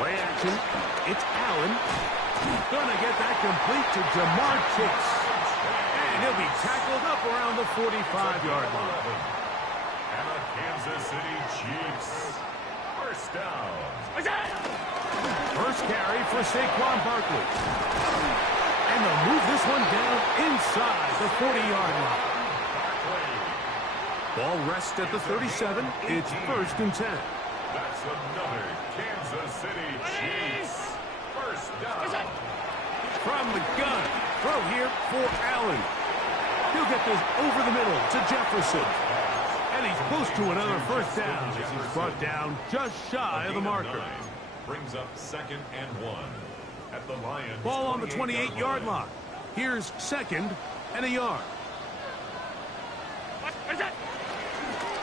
Play action. It's Allen. Gonna get that complete to Jamar Chase. And he'll be tackled up around the 45-yard line. And the Kansas City Chiefs. First down. First carry for Saquon Barkley. And they'll move this one down inside the 40-yard line. Ball rests at the 37. It's 1st and 10. That's another Kansas City Chiefs. First down. From the gun. Throw here for Allen. He'll get this over the middle to Jefferson. And he's close to another first down as he's brought down just shy of the marker. Brings up 2nd and 1 at the Lions. Ball on the 28-yard line. Here's 2nd and a yard. What is that?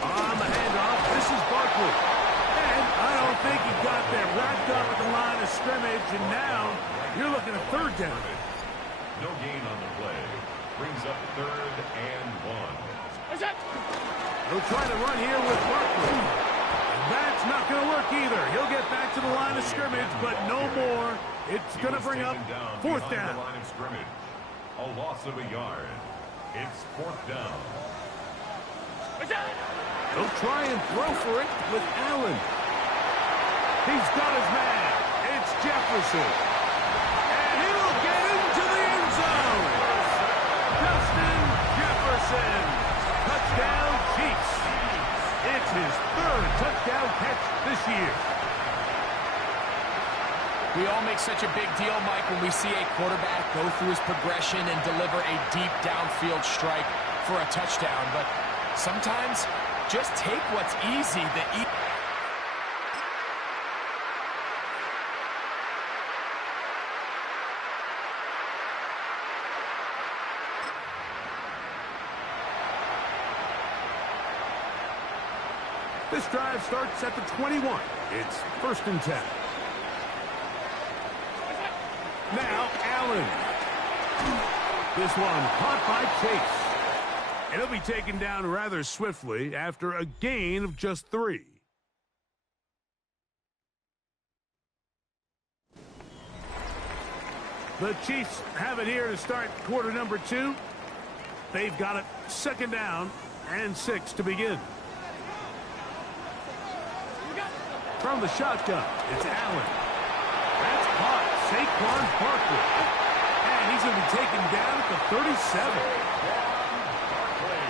On the handoff, this is Barkley. And I don't think he got there. Wrapped up at the line of scrimmage, and now you're looking at 3rd down. No gain on the play. Brings up 3rd and 1. What is that? They'll try to run here with Barkley. That's not going to work either. He'll get back to the line of scrimmage, but no more. It's going to bring up 4th down. The line of scrimmage. A loss of a yard. It's 4th down. They'll try and throw for it with Allen. He's got his man. It's Jefferson. And he'll get into the end zone. Justin Jefferson. Touchdown Chiefs. It's his 3rd touchdown catch this year. We all make such a big deal, Mike, when we see a quarterback go through his progression and deliver a deep downfield strike for a touchdown. But sometimes, just take what's easy. This drive starts at the 21. It's 1st and 10. Now, Allen. This one caught by Chase. And he'll be taken down rather swiftly after a gain of just 3. The Chiefs have it here to start quarter number 2. They've got it 2nd down and 6 to begin. From the shotgun, it's Allen. That's caught. Saquon Barkley. And he's going to be taken down at the 37.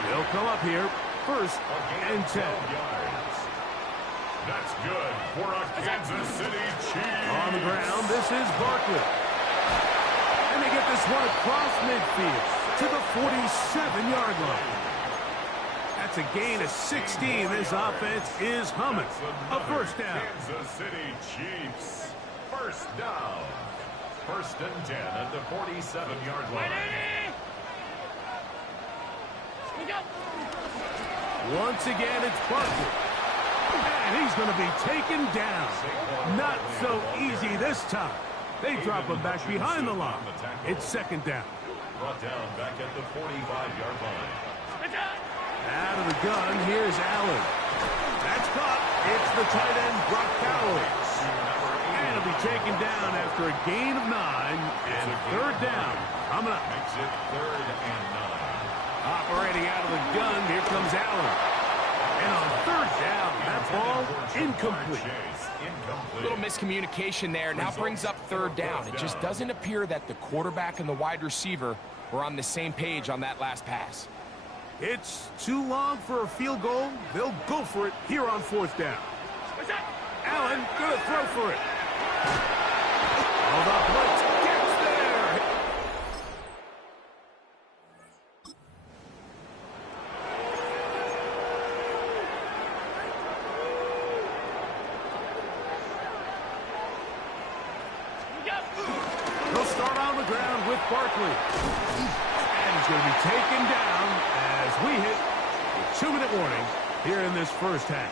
They'll come up here 1st and 10. That's good for a Kansas City Chiefs. On the ground, this is Barkley. And they get this one across midfield to the 47-yard line. That's a gain of 16. This offense is humming. A 1st down. Kansas City Chiefs. 1st down. 1st and 10 at the 47-yard line. Once again, it's Barkley. going to be taken down. Not so easy this time. They drop him back behind the line. It's second down. Brought down back at the 45-yard line. Out of the gun, here's Allen. That's caught. It's the tight end, Brock Cowley. And it'll be taken down after a gain of 9 and third down. Coming up. Makes it 3rd and 9. Operating out of the gun, here comes Allen. And on third down, that ball incomplete. Little miscommunication there. Now brings up third down. It just doesn't appear that the quarterback and the wide receiver were on the same page on that last pass. It's too long for a field goal. They'll go for it here on fourth down. Allen gonna throw for it. Oh, the blitz gets there. They'll start on the ground with Barkley. And he's going to be taken down as we hit a 2-minute warning here in this first half.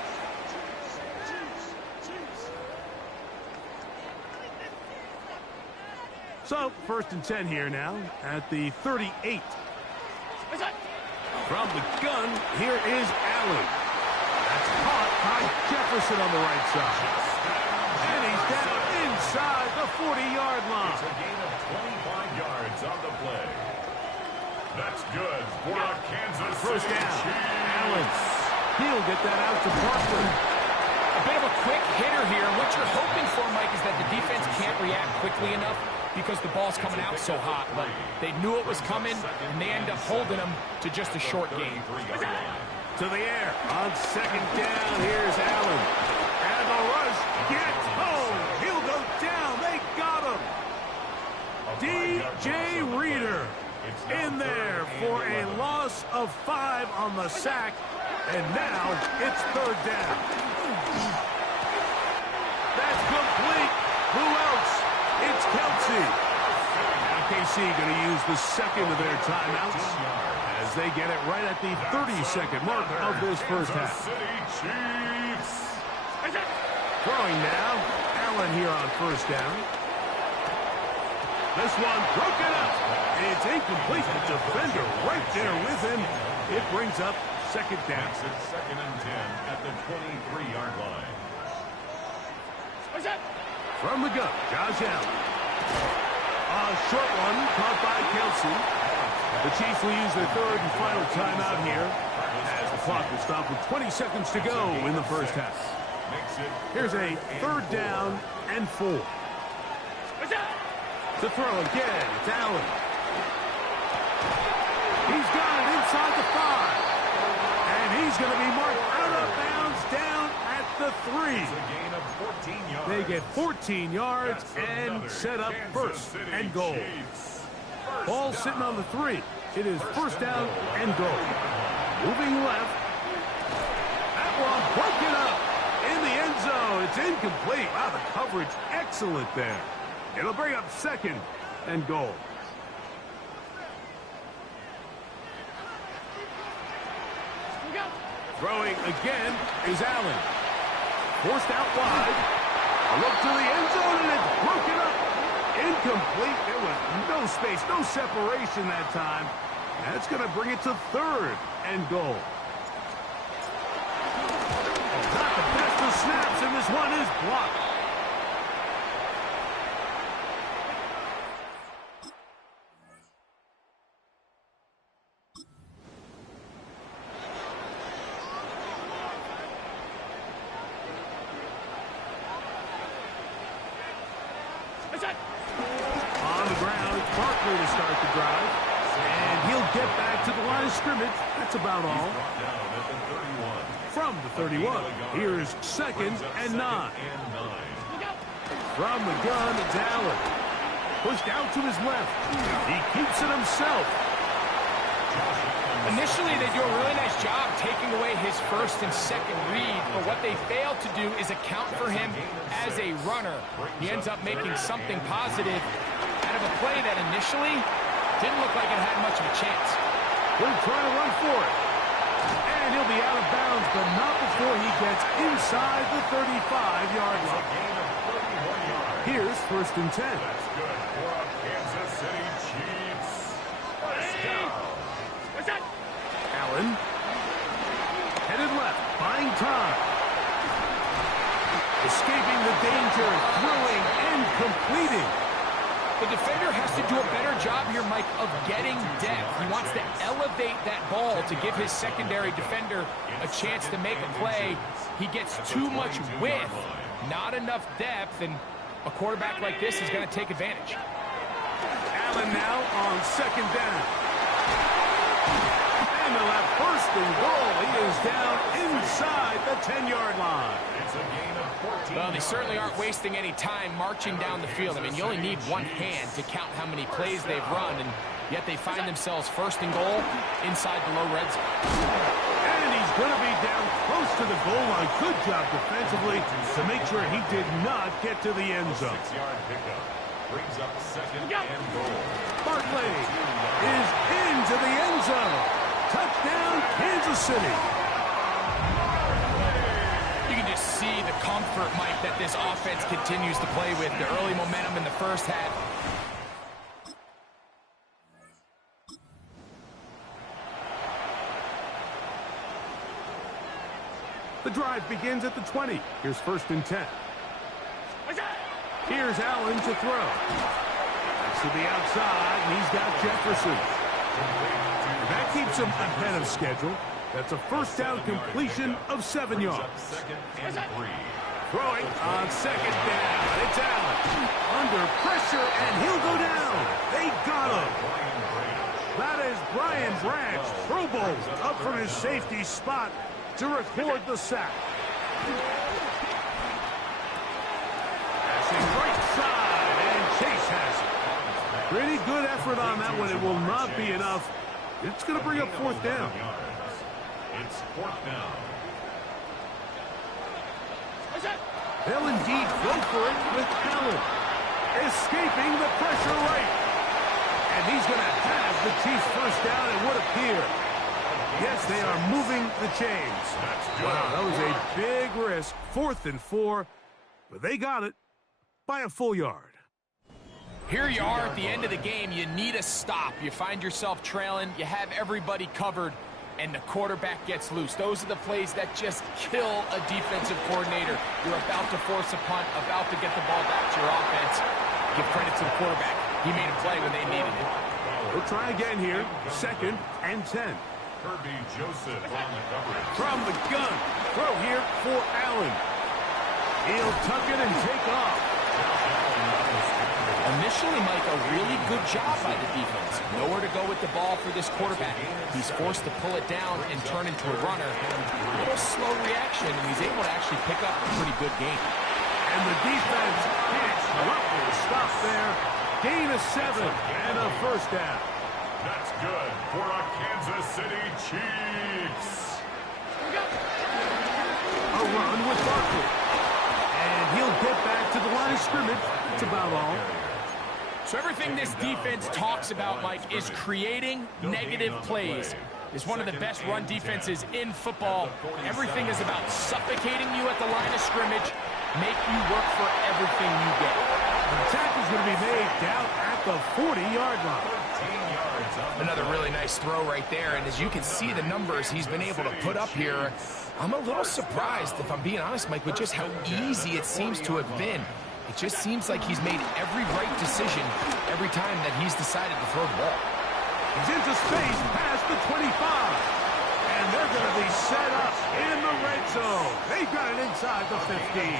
So, 1st and 10 here now at the 38. From the gun, here is Allen. That's caught by Jefferson on the right side. And he's down inside the 40-yard line. It's a gain of 25 yards on the play. That's good for a Kansas First City down. Chiefs. Allen. He'll get that out to Barkley. A bit of a quick hitter here. What you're hoping for, Mike, is that the defense can't react quickly enough because the ball's coming out so hot. But they knew it was coming, and they end up holding them to just a short gain. To the air. On second down, here's Allen. And the rush gets home. He'll go down. They got him. DJ Reader in there for a loss of 5 on the sack. And now it's third down. That's complete. Who else? It's Kelsey. Now KC going to use the second of their timeouts as they get it right at the 30-second mark of this first half. Throwing now. Allen here on first down. This one broken up. It's incomplete. The defender right there with him. It brings up second down. It's 2nd and 10 at the 23-yard line. From the gun, Josh Allen. A short one caught by Kelsey. The Chiefs will use their third and final timeout here as the clock will stop with 20 seconds to go in the first half. Here's a third down and 4. To throw again, it's Allen. He's got it inside the 5. And he's going to be marked out of bounds down at the 3. It's a gain of 14 yards. They get 14 yards and set up first and goal. Ball sitting on the 3. It is first down and goal. Moving left. That one broken up in the end zone. It's incomplete. Wow, the coverage excellent there. It'll bring up second and goal. Throwing again is Allen. Forced out wide. A look to the end zone, and it's broken up. Incomplete. There was no space, no separation that time. That's going to bring it to third and goal. Not the best of snaps, and this one is blocked. On the ground, it's Barkley to start the drive. And he'll get back to the line of scrimmage. That's about all. From the 31, here's 2nd and 9. From the gun, it's Allen. Pushed out to his left. He keeps it himself. Initially, they do a really nice job taking away his first and second read, but what they failed to do is account for him as a runner. He ends up making something positive out of a play that initially didn't look like it had much of a chance. They're trying to run for it. And he'll be out of bounds, but not before he gets inside the 35-yard line. Here's 1st and 10. That's good for a Kansas City Chiefs. First down. What's that? Allen. Headed left, buying time. Escaping the danger, throwing and completing. The defender has to do a better job here, Mike, of getting depth. He wants to elevate that ball to give his secondary defender a chance to make a play. He gets too much width, not enough depth, and a quarterback like this is going to take advantage. Allen now on 2nd down. And they'll have 1st and goal. He is down inside the 10-yard line. It's a gain of 14. Well, they certainly aren't wasting any time marching down the field. I mean, you only need one hand to count how many plays they've run, and yet they find themselves 1st and goal inside the low red zone. And he's going to be down close to the goal line. Good job defensively to make sure he did not get to the end zone. 6-yard pickup brings up 2nd and goal. Barkley is into the end zone. Touchdown, Kansas City. You can just see the comfort, Mike, that this offense continues to play with. The early momentum in the first half. The drive begins at the 20. Here's 1st and 10. Here's Allen to throw. To the outside, and he's got Jefferson. That keeps him ahead of schedule. That's a 1st down completion of 7 yards. 2nd and 3. Throwing on 2nd down. It's Allen. Under pressure, and he'll go down. They got him. That is Brian Branch. Pro Bowl up from his safety spot to record the sack. Passing right side, and Chase has it. Pretty good effort on that one. It will not be enough. It's going to bring up 4th down. It's 4th down. They'll indeed go for it with Allen. Escaping the pressure right. And he's going to have the Chiefs 1st down, it would appear. Yes, they are moving the chains. Wow, that was a big risk. 4th and 4. But they got it by a full yard. Here you are at the end of the game. You need a stop. You find yourself trailing. You have everybody covered, and the quarterback gets loose. Those are the plays that just kill a defensive coordinator. You're about to force a punt, about to get the ball back to your offense. Give credit to the quarterback. He made a play when they needed it. We'll try again here. 2nd and 10. Kirby Joseph on the coverage. From the gun. Throw here for Allen. He'll tuck it and take off. Initially, Mike, a really good job by the defense. Nowhere to go with the ball for this quarterback. He's forced to pull it down and turn into a runner. A little slow reaction, and he's able to actually pick up a pretty good game. And the defense hits. Lovely stop there. Gain of 7 and a 1st down. That's good for a Kansas City Chiefs. A run with Barkley. And he'll get back to the line of scrimmage. That's about all. So everything this defense talks about, Mike, is creating negative plays. It's one of the best run defenses in football. Everything is about suffocating you at the line of scrimmage, make you work for everything you get. The tackle's going to be made down at the 40-yard line. Another really nice throw right there, and as you can see the numbers he's been able to put up here, I'm a little surprised, if I'm being honest, Mike, with just how easy it seems to have been. It just seems like he's made every right decision every time that he's decided to throw the ball. He's into space past the 25. And they're going to be set up in the red zone. They've got it inside the 15.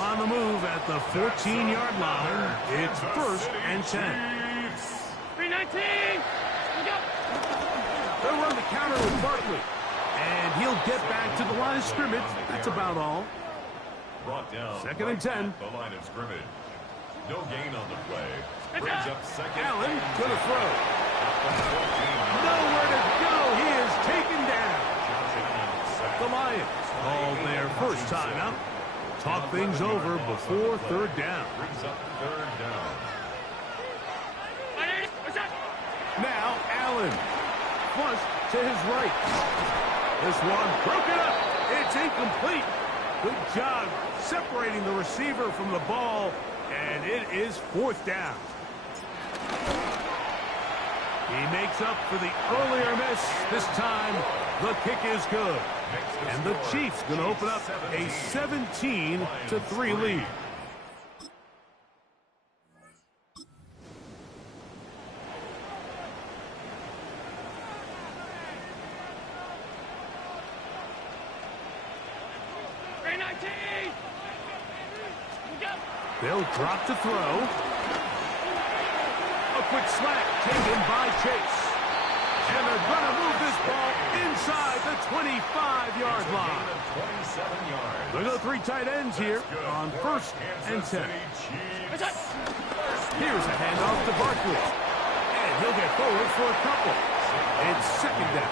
On the move at the 14-yard line, it's 1st and 10. 319. They'll run the counter with Barkley. And he'll get back to the line of scrimmage. That's about all. Brought down 2nd and 10. The line of scrimmage. No gain on the play. Brings up 2nd. Allen to the throw. Nowhere to go. He is taken down. The Lions called their first timeout. Talk things over before 3rd down. Brings up 3rd down. Now Allen. Flushed to his right. This one broken up. It's incomplete. Good job separating the receiver from the ball, and it is 4th down. He makes up for the earlier miss. This time, the kick is good. And the Chiefs going to open up a 17-3 lead. They'll drop to throw. A quick slant taken by Chase. And they're going to move this ball inside the 25-yard line. 27 yards. Look at the 3 tight ends here on 1st and 10. Here's a handoff to Barkley. And he'll get forward for a couple. It's 2nd down.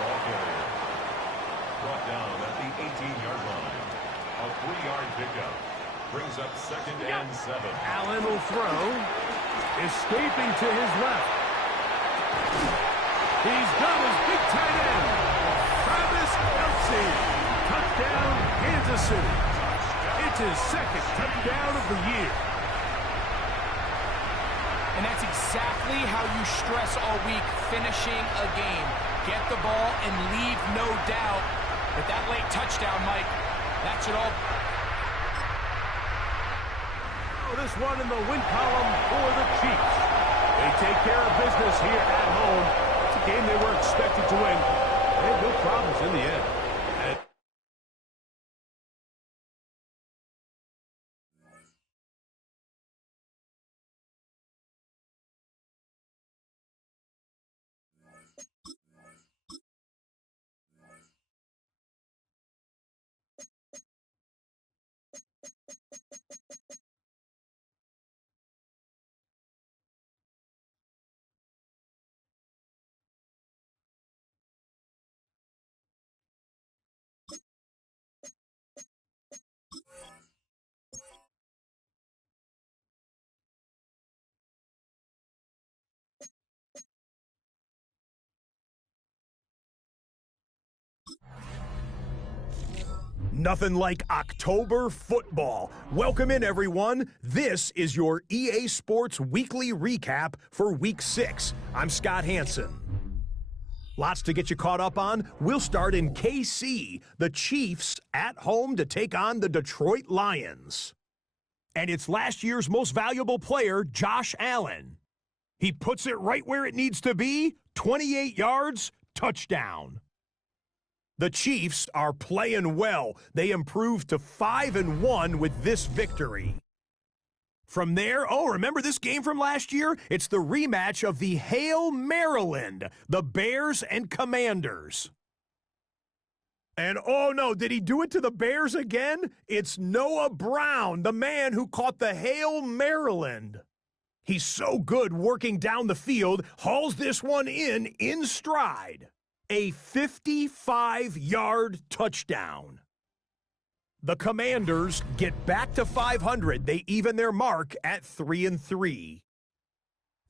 Brought down at the 18-yard line. A 3-yard pickup. Brings up 2nd and 7. Allen will throw. Escaping to his left. He's got his big tight end. Travis Kelce. Touchdown, Kansas City. It's his 2nd touchdown of the year. And that's exactly how you stress all week, finishing a game. Get the ball and leave no doubt. But that late touchdown, Mike, that should all... This one in the win column for the Chiefs. They take care of business here at home. It's a game they were expected to win. They had no problems in the end. Nothing like October football. Welcome in, everyone. This is your EA Sports Weekly Recap for Week 6. I'm Scott Hansen. Lots to get you caught up on. We'll start in KC, the Chiefs at home to take on the Detroit Lions. And it's last year's most valuable player, Josh Allen. He puts it right where it needs to be, 28 yards, touchdown. The Chiefs are playing well. They improved to 5-1 with this victory. From there, remember this game from last year? It's the rematch of the Hail Maryland, the Bears and Commanders. And no, did he do it to the Bears again? It's Noah Brown, the man who caught the Hail Maryland. He's so good working down the field, hauls this one in stride. A 55-yard touchdown. The Commanders get back to 500. They even their mark at 3-3.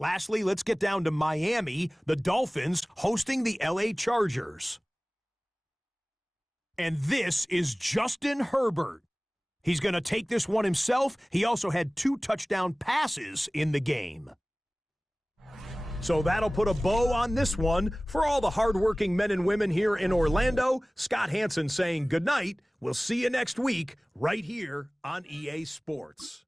Lastly, let's get down to Miami, the Dolphins hosting the LA Chargers. And this is Justin Herbert. He's going to take this one himself. He also had 2 touchdown passes in the game. So that'll put a bow on this one. For all the hardworking men and women here in Orlando, Scott Hansen saying good night. We'll see you next week right here on EA Sports.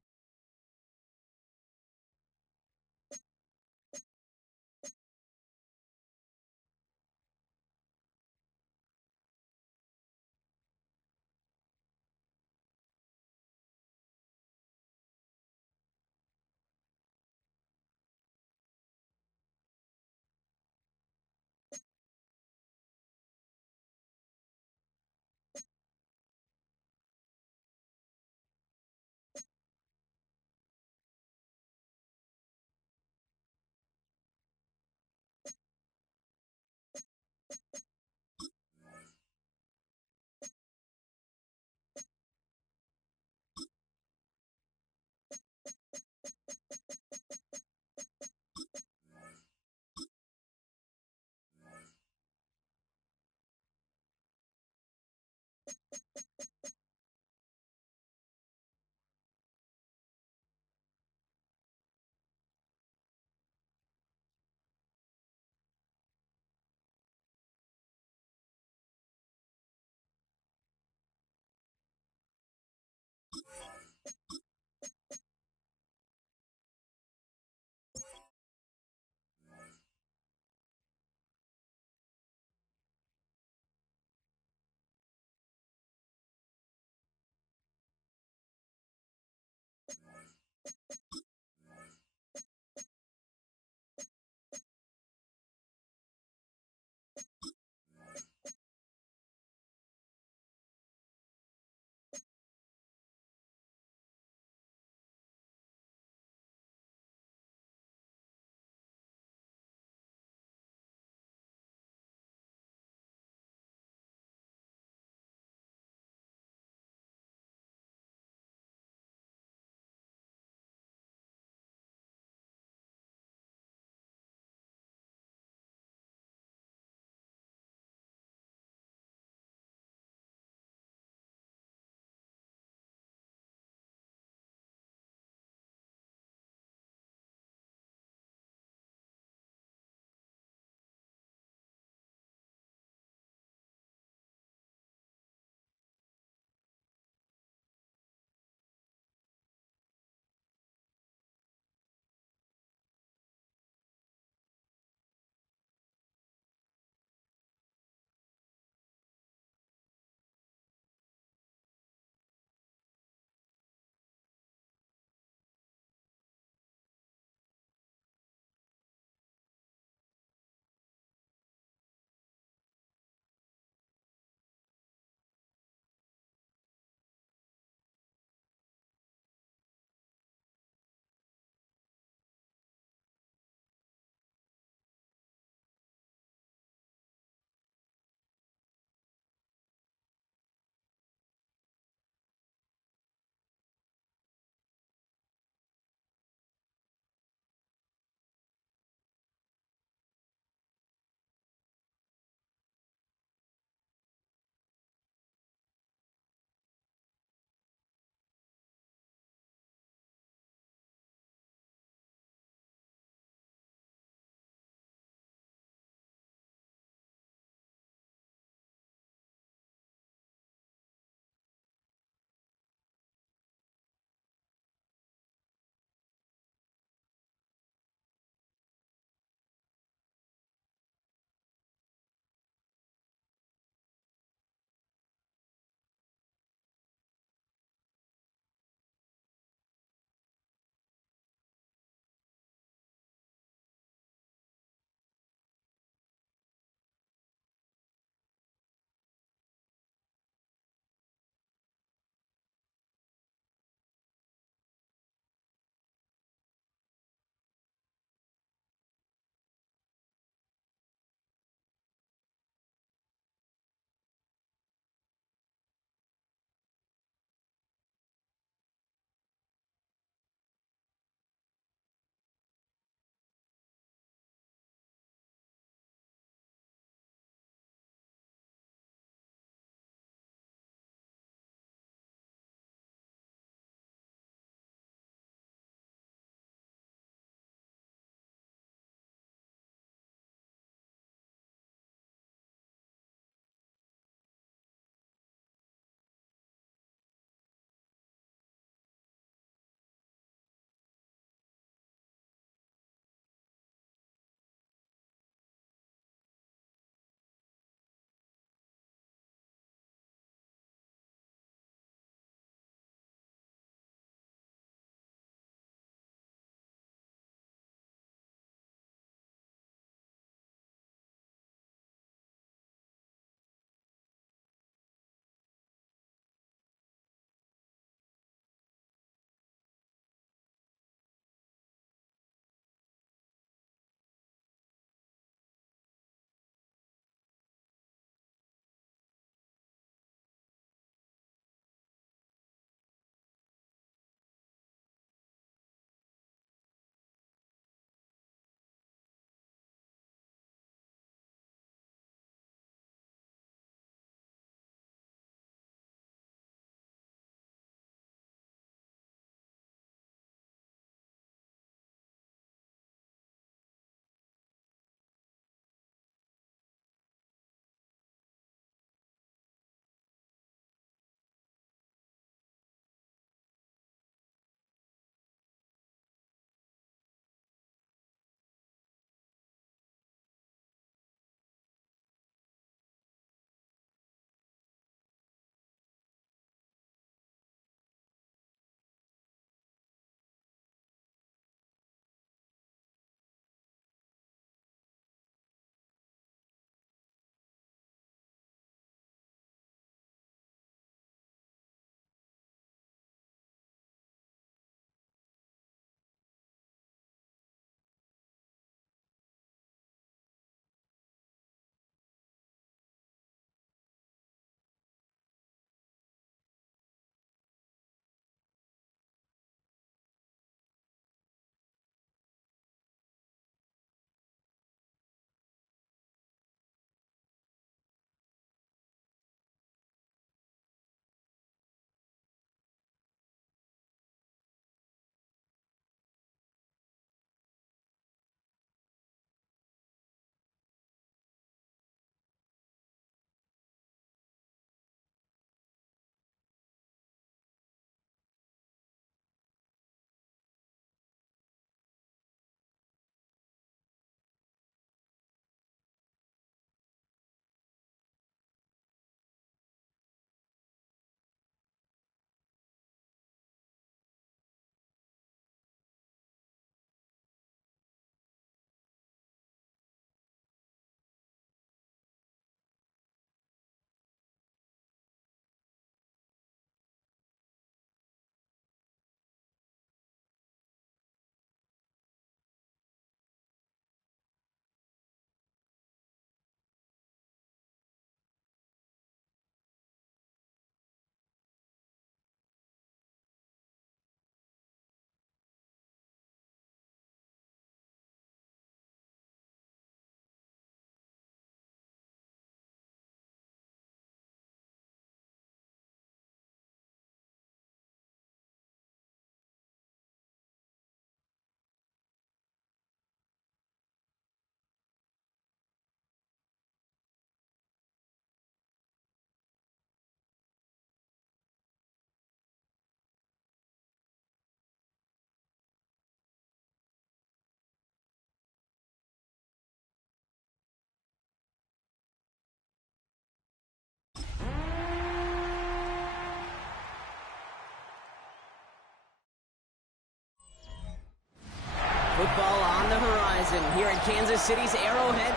Football on the horizon here at Kansas City's Arrowhead.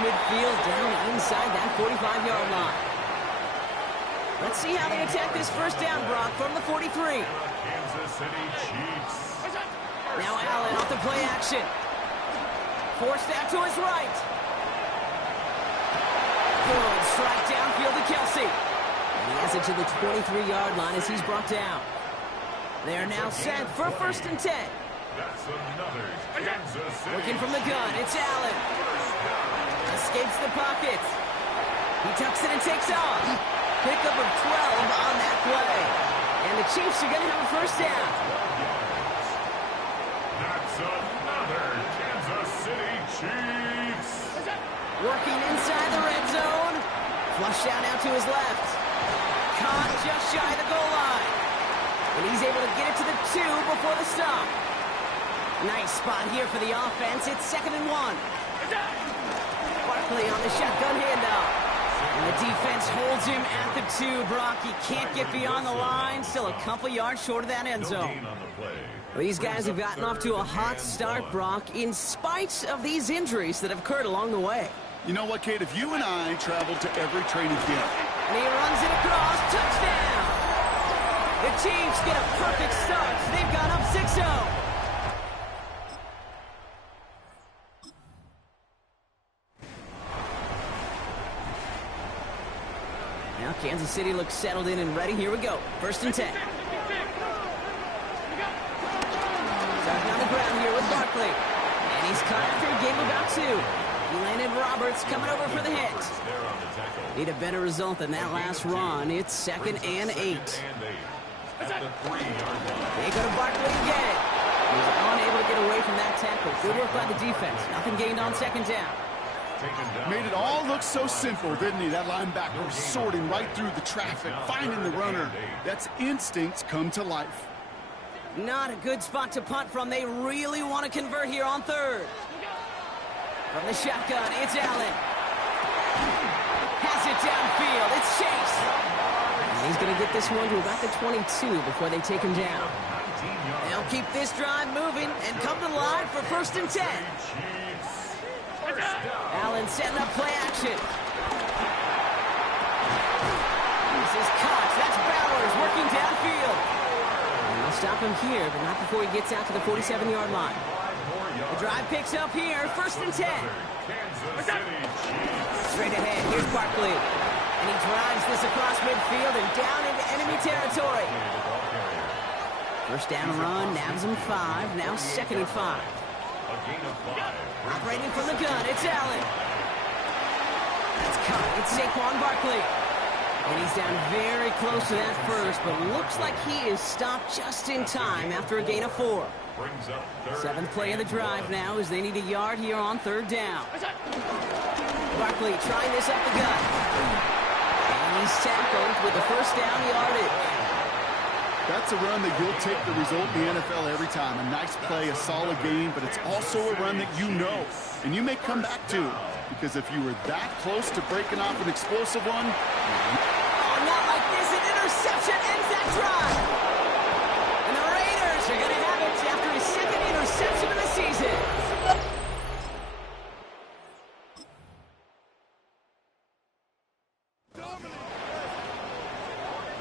Midfield down inside that 45-yard line. Let's see how they attack this first down, Brock, from the 43. Kansas City Chiefs. Now Allen off the play action. Forced out to his right. Good strike downfield to Kelsey. And he has it to the 23-yard line as he's brought down. They're now set for 1st and 10. That's another Kansas City. Looking from the gun, it's Allen. Escapes the pocket. He tucks it and takes off. Pickup of 12 on that play. And the Chiefs are going to have a first down. That's another Kansas City Chiefs. Working inside the red zone. Flushed out now to his left. Caught just shy of the goal line. And he's able to get it to the 2 before the stop. Nice spot here for the offense. It's 2nd and 1. Barkley on the shotgun handoff. And the defense holds him at the 2, Brock. He can't get beyond the line. Still a couple yards short of that end zone. Well, these guys have gotten off to a hot start, Brock, in spite of these injuries that have occurred along the way. You know what, Kate? If you and I traveled to every training camp. And he runs it across. Touchdown! The Chiefs get a perfect start. They've gone up 6-0. Now Kansas City looks settled in and ready. Here we go. 1st and 10. Starting on the ground here with Barkley. And he's caught after a game of about 2. Landon Roberts coming over for the hit. Need a better result than that last run. It's 2nd and 8. They go to Barkley again. He was unable to get away from that tackle. Good work by the defense. Nothing gained on 2nd down. Made it all look so simple, didn't he? That linebacker sorting right through the traffic, finding the runner. That's instincts come to life. Not a good spot to punt from. They really want to convert here on 3rd. From the shotgun, it's Allen. Has it downfield. It's Chase. And he's going to get this one to about the 22 before they take him down. They'll keep this drive moving and come to the line for 1st and 10. Allen setting up play action. This is Cox. That's Bowers working downfield. And they'll stop him here, but not before he gets out to the 47-yard line. The drive picks up here, 1st and 10. Straight ahead, here's Barkley. And he drives this across midfield and down into enemy territory. First down run, nabs him 5, now 2nd and 5. Operating from the gun, it's Allen. That's caught, it's Saquon Barkley. And he's down very close to that first, but looks like he is stopped just in time after a gain of 4. 7th play of the drive now as they need a yard here on 3rd down. Barkley trying this up the gut. And he's tackled with the first down yardage. That's a run that you'll take the result in the NFL every time. A nice play, a solid game, but it's also a run that you know, and you may come back to, because if you were that close to breaking off an explosive one... Oh, not like this. An interception ends that drive. And the Raiders are going to have it after his 2nd interception of the season.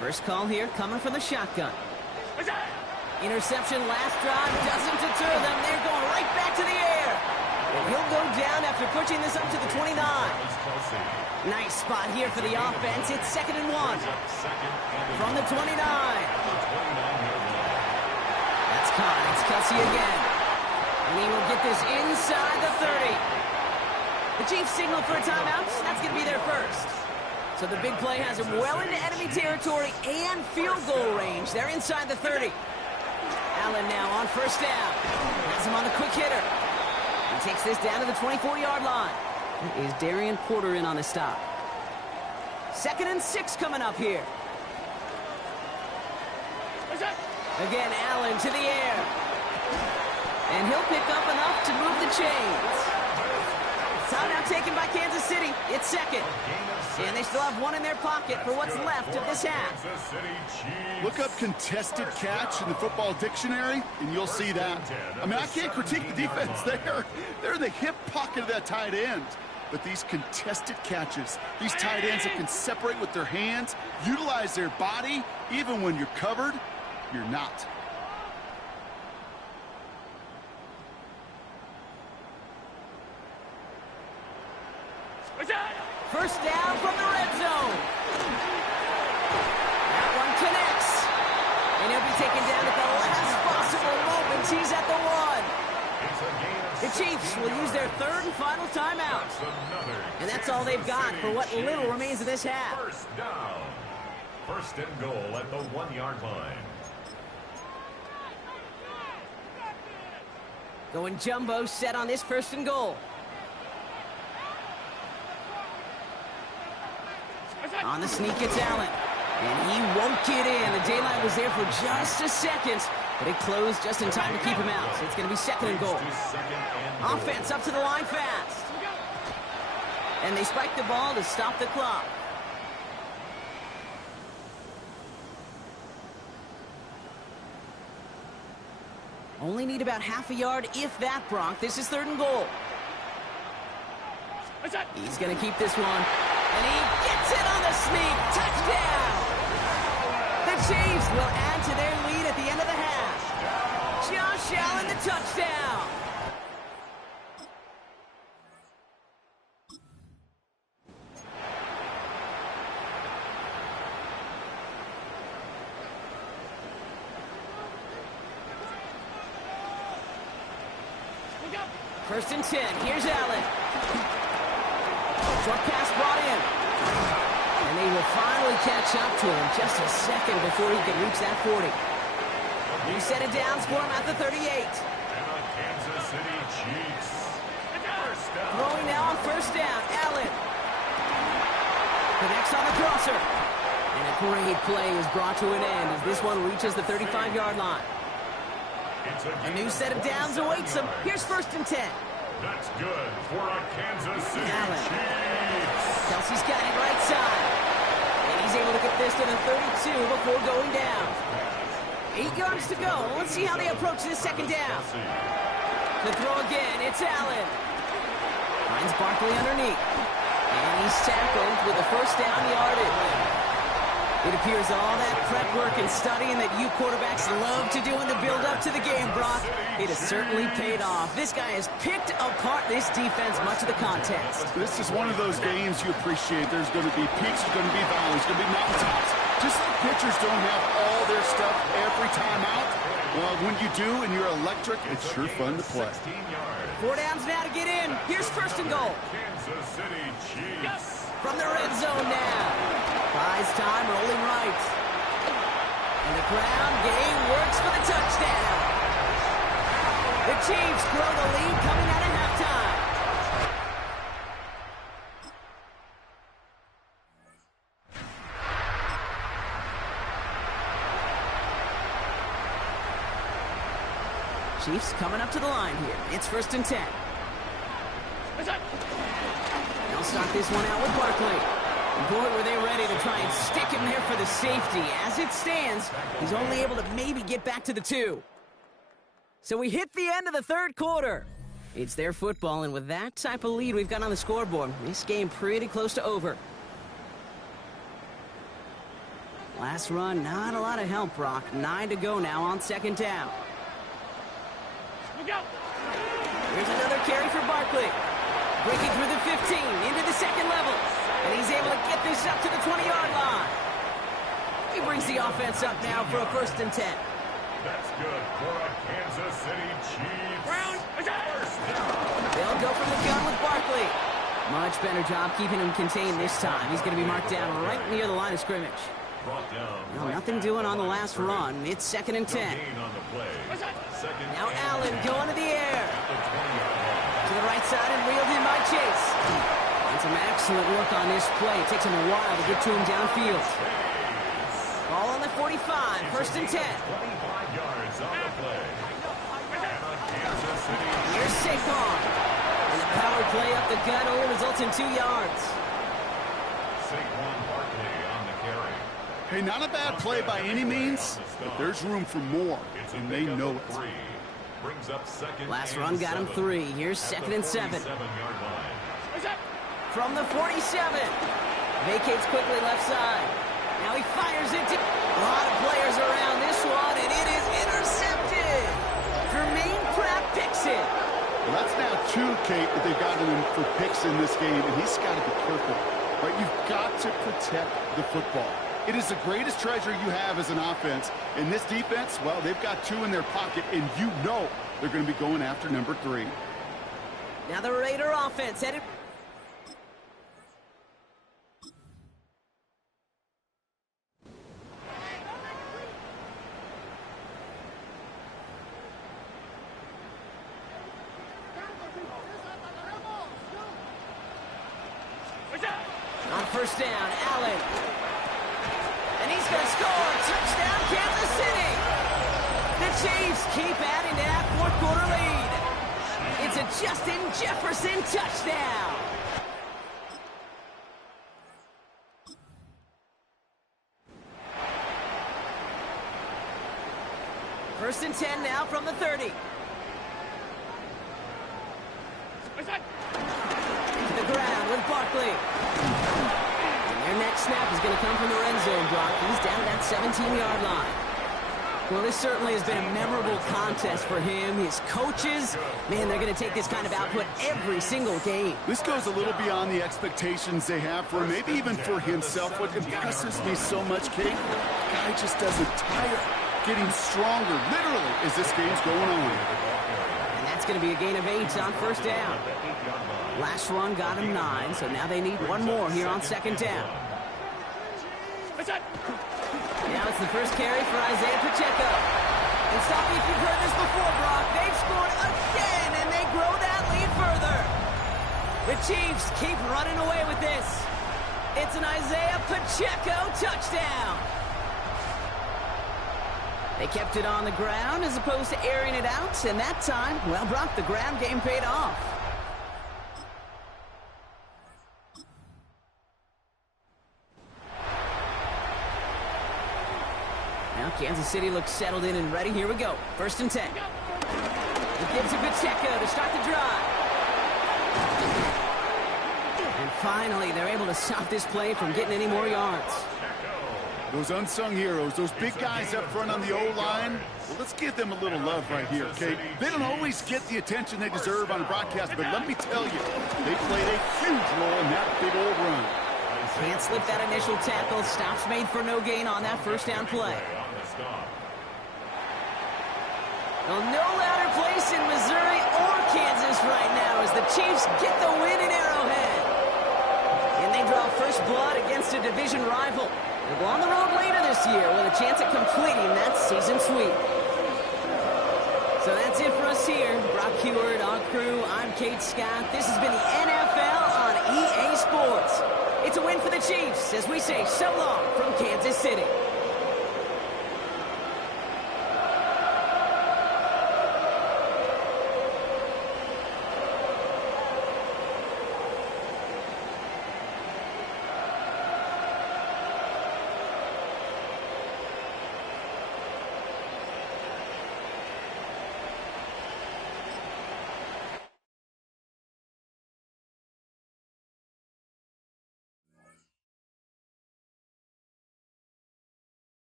First call here coming from the shotgun. Interception last drive doesn't deter them. They're going right back to the air. And he'll go down after pushing this up to the 29. Nice spot here for the offense. It's 2nd and 1. From the 29. That's caught. It's Kelsey again. And he will get this inside the 30. The Chiefs signal for a timeout. That's going to be their first. So the big play has him well into enemy territory and field goal range. They're inside the 30. Allen now on 1st down. Has him on the quick hitter. He takes this down to the 24-yard line. That is Darian Porter in on the stop. 2nd and 6 coming up here. Again, Allen to the air. And he'll pick up enough to move the chains. Timeout taken by Kansas City. It's second. And they still have one in their pocket for what's left of this half. Look up contested catch in the football dictionary, and you'll see that. I mean, I can't critique the defense there. They're in the hip pocket of that tight end. But these contested catches, these tight ends that can separate with their hands, utilize their body, even when you're covered, you're not. First down from the red zone. That one connects. And he'll be taken down at the last possible moment. He's at the one. The Chiefs will use their third and final timeout. And that's all they've got for what little remains of this half. First down. First and goal at the 1-yard line. Going jumbo set on this first and goal. On the sneak, it's Allen. And he won't get in. The daylight was there for just a second, but it closed just in time to keep him out. So it's going to be second and goal. Offense up to the line fast. And they spike the ball to stop the clock. Only need about half a yard, if that, Brock. This is third and goal. He's going to keep this one. And he gets it on the sneak. Touchdown! The Chiefs will add to their lead at the end of the half. Josh Allen, the touchdown. First and 10. Here's Allen. Short pass brought in. And they will finally catch up to him just a second before he can reach that 40. He set it down for him at the 38. And the Kansas City Chiefs. Throwing now on first down. Allen. Connects on the crosser. And a great play is brought to an end as this one reaches the 35-yard line. A new set of downs awaits him. Here's first and 10. That's good for a Kansas City Allen. Chiefs. Kelsey's got it right side. And he's able to get this to the 32 before going down. 8 yards to go. Let's see how they approach this second down. The throw again. It's Allen. Finds Barkley underneath. And he's tackled with a first down yardage. It appears all that prep work and studying that you quarterbacks love to do in the build-up to the game, Brock, it has certainly paid off. This guy has picked apart this defense much of the contest. This is one of those games you appreciate. There's going to be peaks, there's going to be valleys, there's going to be mountaintops. Just like pitchers don't have all their stuff every time out, well, when you do and you're electric, it's sure fun to play. 4 downs now to get in. Here's first and goal. Kansas City Chiefs. From the red zone now. Buys time, rolling right. And the ground game works for the touchdown. The Chiefs grow the lead coming out of halftime. Chiefs coming up to the line here. It's first and 10. They'll start this one out with Barkley. Boy, were they ready to try and stick him there for the safety. As it stands, he's only able to maybe get back to the 2. So we hit the end of the third quarter. It's their football, and with that type of lead we've got on the scoreboard, this game pretty close to over. Last run, not a lot of help, Brock. 9 to go now on second down. Here's another carry for Barkley. Breaking through the 15, into the second level. And he's able to get this up to the 20-yard line. He brings the offense up now for a first and 10. That's good for a Kansas City Chiefs. First down. They'll go from the gun with Barkley. Much better job keeping him contained this time. He's going to be marked down right near the line of scrimmage. Well, nothing doing on the last run. It's second and 10. Now Allen going to the air. To the right side and reeled in by Chase. And some excellent work on this play. It takes him a while to get to him downfield. Ball on the 45, first and 10. 25 yards on the play. And a Kansas City. Here's Saquon. And the power play up the gut only results in 2 yards. Saquon Barkley on the carry. Hey, not a bad play by any means, but there's room for more, and they know it. Brings up second. Last run got him 3. Here's second and 7. 7-yard line. From the 47. Vacates quickly left side. Now he fires it. A lot of players around this one, and it is intercepted. Jermaine Pratt picks it. Well, that's now 2, Kate, that they've gotten him for picks in this game, and he's got to be careful. Right? You've got to protect the football. It is the greatest treasure you have as an offense. In this defense, well, they've got 2 in their pocket, and you know they're going to be going after number 3. Now the Raider offense headed. On first down, Allen. And he's going to score. Touchdown, Kansas City. The Chiefs keep adding to that fourth-quarter lead. It's a Justin Jefferson touchdown. First and 10 now from the 30. To the ground with Barkley. And their next snap is going to come from the red zone, Brock. He's down at that 17-yard line. Well, this certainly has been a memorable contest for him. His coaches, man, they're going to take this kind of output every single game. This goes a little beyond the expectations they have for him, maybe even for himself. What impresses me so much, Kate, the guy just doesn't tire. Getting stronger, literally, as this game's going on. And that's going to be a gain of 8 on first down. Last run got him 9, so now they need one more here on second down. Now it's the first carry for Isaiah Pacheco. And stop me if you've heard this before, Brock. They've scored again, and they grow that lead further. The Chiefs keep running away with this. It's an Isaiah Pacheco touchdown. They kept it on the ground as opposed to airing it out, and that time, well, Brock, the ground game paid off. Now Kansas City looks settled in and ready. Here we go. First and 10. It gives to Pacheco to start the drive. And finally, they're able to stop this play from getting any more yards. Those unsung heroes, those big guys up front on the O-line, well, let's give them a little love right here, okay? They don't always get the attention they deserve on a broadcast, but let me tell you, they played a huge role in that big old run. Can't slip that initial tackle. Stops made for no gain on that first down play. Well, no louder place in Missouri or Kansas right now as the Chiefs get the win in Arrowhead. And they draw first blood against a division rival. They'll go on the road later this year with a chance at completing that season sweep. So that's it for us here. Brock Heward, our crew, I'm Kate Scott. This has been the NFL on EA Sports. It's a win for the Chiefs as we say so long from Kansas City.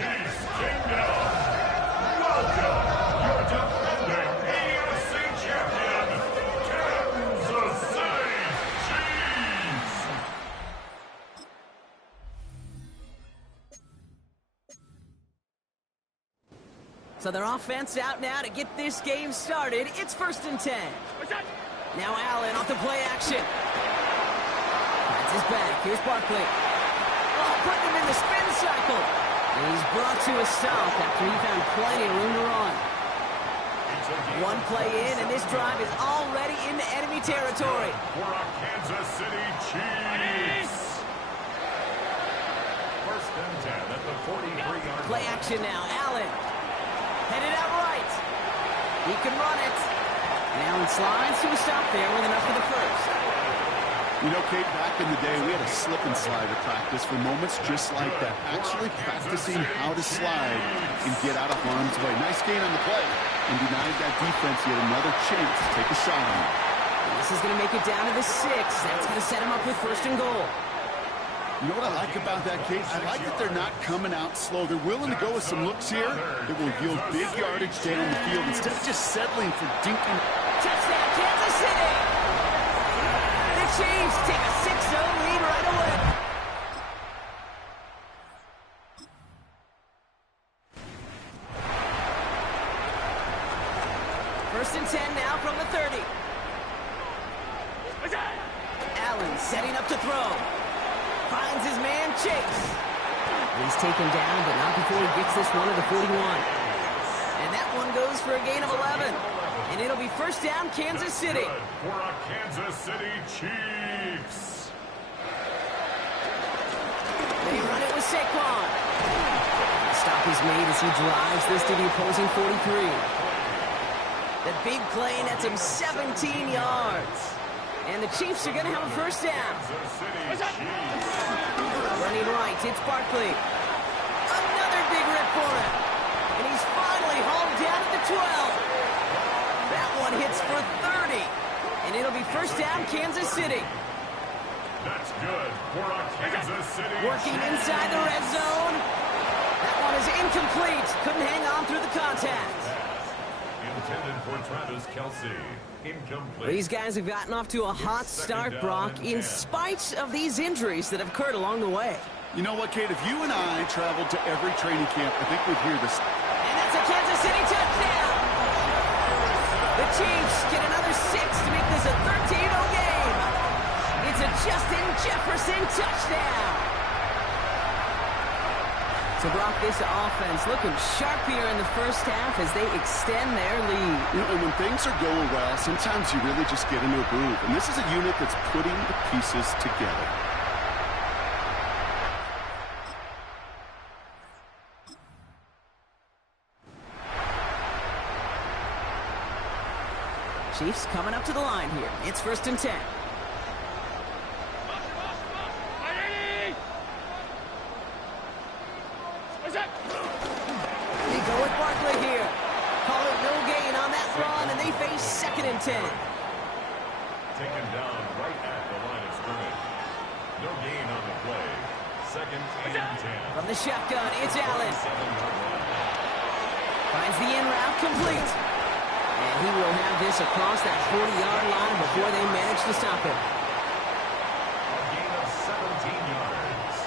Chiefs Kingdom. Welcome, your defending AFC champion, Kansas City Chiefs. So their offense out now to get this game started. It's 1st and 10. Now Allen off the play action. That's his back. Here's Barkley. Oh, putting him in the spin cycle. And he's brought to a stop after he found plenty of room to run. One play in, and this drive is already into enemy territory. For a Kansas City Chiefs. 1st and 10 at the 43-yard Play action now. Allen. Headed out right. He can run it. And Allen slides to a stop there with enough for the first. You know, Kate, back in the day, we had a slip and slide at practice for moments just like that. Actually practicing how to slide and get out of harm's way. Nice gain on the play. And denied that defense yet another chance to take a shot on him. And this is going to make it down to the 6. That's going to set him up with 1st and goal. You know what I like about that, Kate? I like that they're not coming out slow. They're willing to go with some looks here that will yield big yardage down the field instead of just settling for dinking. Touchdown, Kansas City! The Chiefs take a 6-0 lead right away. First and 10 now from the 30. Allen setting up to throw. Finds his man, Chase. He's taken down, but not before he gets this one to the 41. And that one goes for a gain of 11. And it'll be 1st down, Kansas City. For a Kansas City Chiefs. They run it with Saquon. The stop is made as he drives this to the opposing 43. The big play nets him 17 yards. And the Chiefs are going to have a 1st down. Running right, it's Barkley. Another big rip for him. And he's finally hauled down at the 12. That one hits for 30. And it'll be 1st down, Kansas City. That's good for a Kansas City Working Chiefs. inside the red zone. That one is incomplete. Couldn't hang on through the contact. Intended for Travis Kelce. Incomplete. These guys have gotten off to a hot start, Brock, in spite of these injuries that have occurred along the way. You know what, Kate? If you and I traveled to every training camp, I think we'd hear this. And that's a Kansas City touchdown. The Chiefs get another 6 to make this a 13-0 game. It's a Justin Jefferson touchdown. So, Brock, this offense looking sharp here in the 1st half as they extend their lead. You know, when things are going well, sometimes you really just get into a groove. And this is a unit that's putting the pieces together. Chiefs coming up to the line here. It's 1st and 10. They go with Barkley here. Call it no gain on that run, and they face 2nd and 10. Taken down right at the line of scrimmage. No gain on the play. 2nd and 10. From the shotgun, it's Allen. Finds the in route complete. And he will have this across that 40-yard line before they manage to stop him. A gain of 17 yards.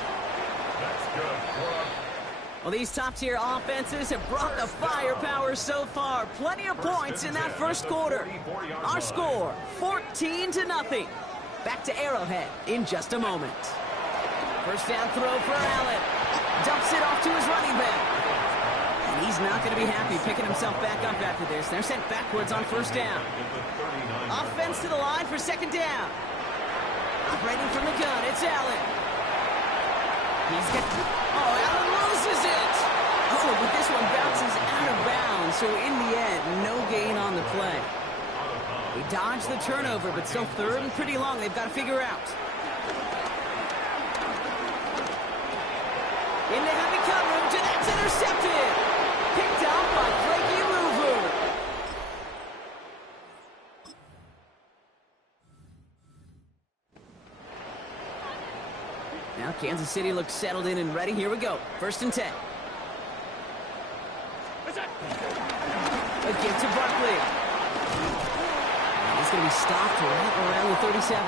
That's good for a Well, these top-tier offenses have brought the firepower so far. Plenty of points in that 1st quarter. Our score, 14-0. Back to Arrowhead in just a moment. 1st down throw for Allen. Dumps it off to his running back. And he's not going to be happy picking himself back up after this. They're sent backwards on 1st down. Offense to the line for 2nd down. Operating from the gun, it's Allen. He's got... Oh, Allen loses it! Oh, but this one bounces out of bounds, so in the end, no gain on the play. They dodged the turnover, but still 3rd and pretty long they've got to figure out. Into heavy coverage, and that's intercepted! Picked up by Flaky Louvu. Now Kansas City looks settled in and ready. Here we go. 1st and 10. A give to Barkley. He's going to be stopped right around the 37.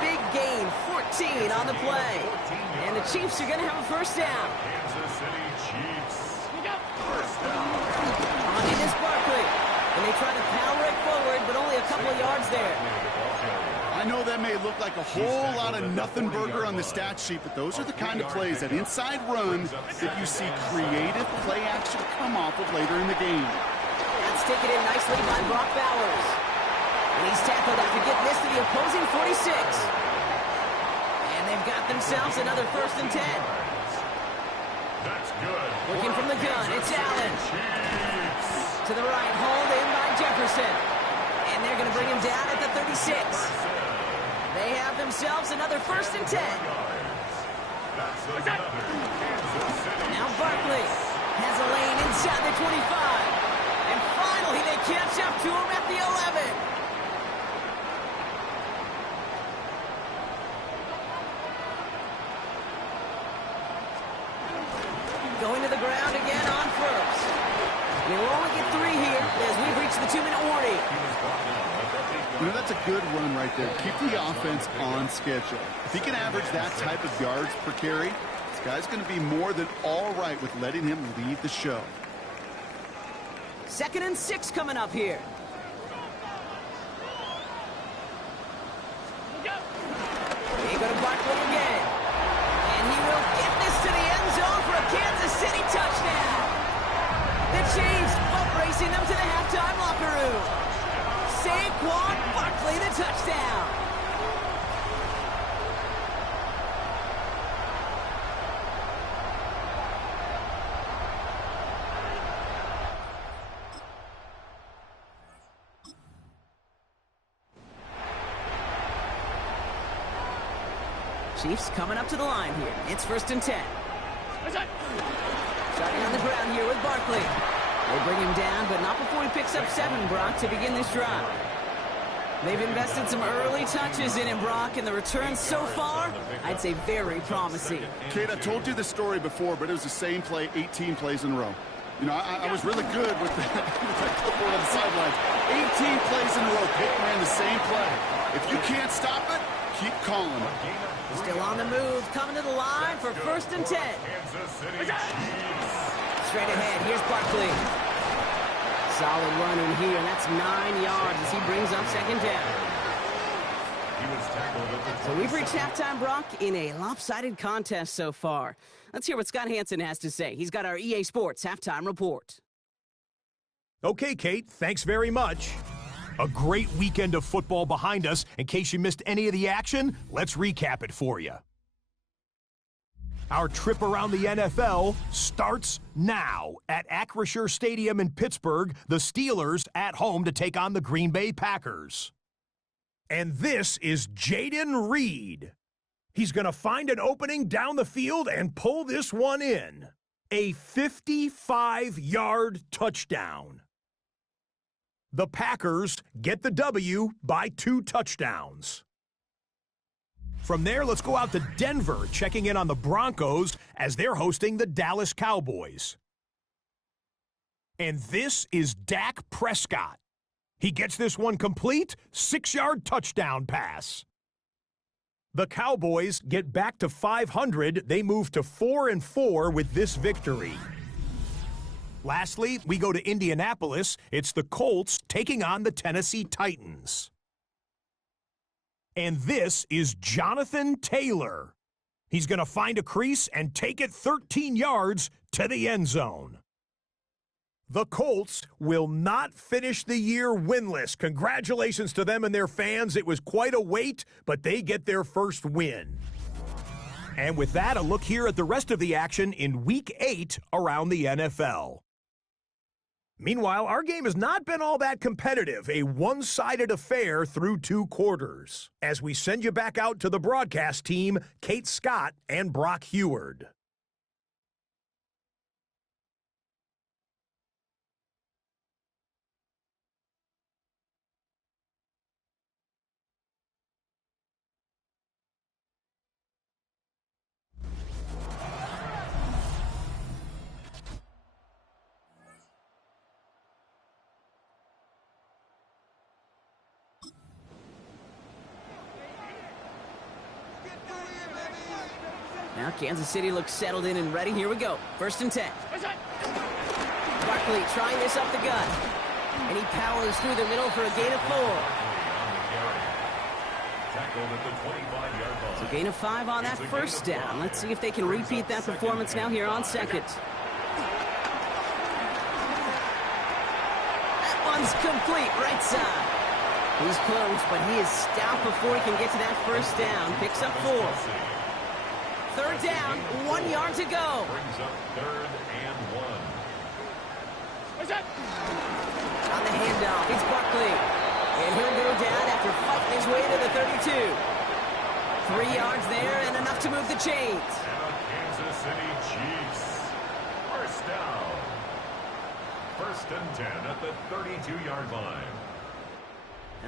Big gain, 14 on the play. And the Chiefs are going to have a first down. Kansas City Chiefs. First down. On it is Barkley. And they try to power it forward, but only a couple of yards there. I know that may look like a whole lot of nothing burger on the stat sheet, but those are the kind of plays, that inside run, that you see creative play action come off of later in the game. That's taken in nicely by Brock Bowers. And he's tackled after getting this to the opposing 46. And they've got themselves another 1st and 10. That's good. Looking from the gun, it's Allen. To the right, hauled in by Jefferson. And they're going to bring him down at the 36. They have themselves another 1st and 10. Now Barkley has a lane inside the 25. And finally they catch up to him at the 11. Going to the ground again on 1st. We'll only get 3 here as we've reached the 2-minute warning. You know, that's a good run right there. Keep the offense on schedule. If he can average that type of yards per carry, this guy's going to be more than all right with letting him lead the show. 2nd and 6 coming up here. They go to Barkley again. And he will get this to the end zone for a Kansas City touchdown. The Chiefs boat racing them to the halftime locker room. Saquon Barkley, the touchdown. Chiefs coming up to the line here. It's 1st and 10. Starting on the ground here with Barkley. They bring him down, but not before he picks up 7, Brock, to begin this drive. They've invested some early touches in him, Brock, and the returns so far, I'd say very promising. Kate, I told you this story before, but it was the same play 18 plays in a row. You know, I was really good with that, with that clipboard on the sidelines. 18 plays in a row, Peyton ran the same play. If you can't stop it, keep calling it. Still on the move, coming to the line for 1st and 10. Straight ahead, here's Barkley. Solid run in here, and that's 9 yards as he brings up 2nd down. So we've reached halftime, Brock, in a lopsided contest so far. Let's hear what Scott Hansen has to say. He's got our EA Sports halftime report. Okay, Kate, thanks very much. A great weekend of football behind us. In case you missed any of the action, let's recap it for you. Our trip around the NFL starts now. At Acrisure Stadium in Pittsburgh, the Steelers at home to take on the Green Bay Packers. And this is Jaden Reed. He's going to find an opening down the field and pull this one in. A 55-yard touchdown. The Packers get the W by 2 touchdowns. From there, let's go out to Denver, checking in on the Broncos as they're hosting the Dallas Cowboys. And this is Dak Prescott. He gets this one complete, 6-yard touchdown pass. The Cowboys get back to 500. They move to 4-4 with this victory. Lastly, we go to Indianapolis. It's the Colts taking on the Tennessee Titans. And this is Jonathan Taylor. He's going to find a crease and take it 13 yards to the end zone. The Colts will not finish the year winless. Congratulations to them and their fans. It was quite a wait, but they get their first win. And with that, a look here at the rest of the action in Week 8 around the NFL. Meanwhile, our game has not been all that competitive, a one-sided affair through 2 quarters. As we send you back out to the broadcast team, Kate Scott and Brock Heward. Kansas City looks settled in and ready. Here we go. 1st and 10. Barkley trying this up the gut. And he powers through the middle for a gain of 4. So gain of 5 on that 1st down. Let's see if they can repeat that performance now here on 2nd. That one's complete, right side. He's close, but he is stout before he can get to that 1st down. Picks up 4. 3rd down, 1 yard to go. Brings up 3rd and 1. On the handoff, it's Barkley. And he'll go down after fighting his way to the 32. 3 yards there and enough to move the chains. And Kansas City Chiefs. 1st down. 1st and 10 at the 32-yard line.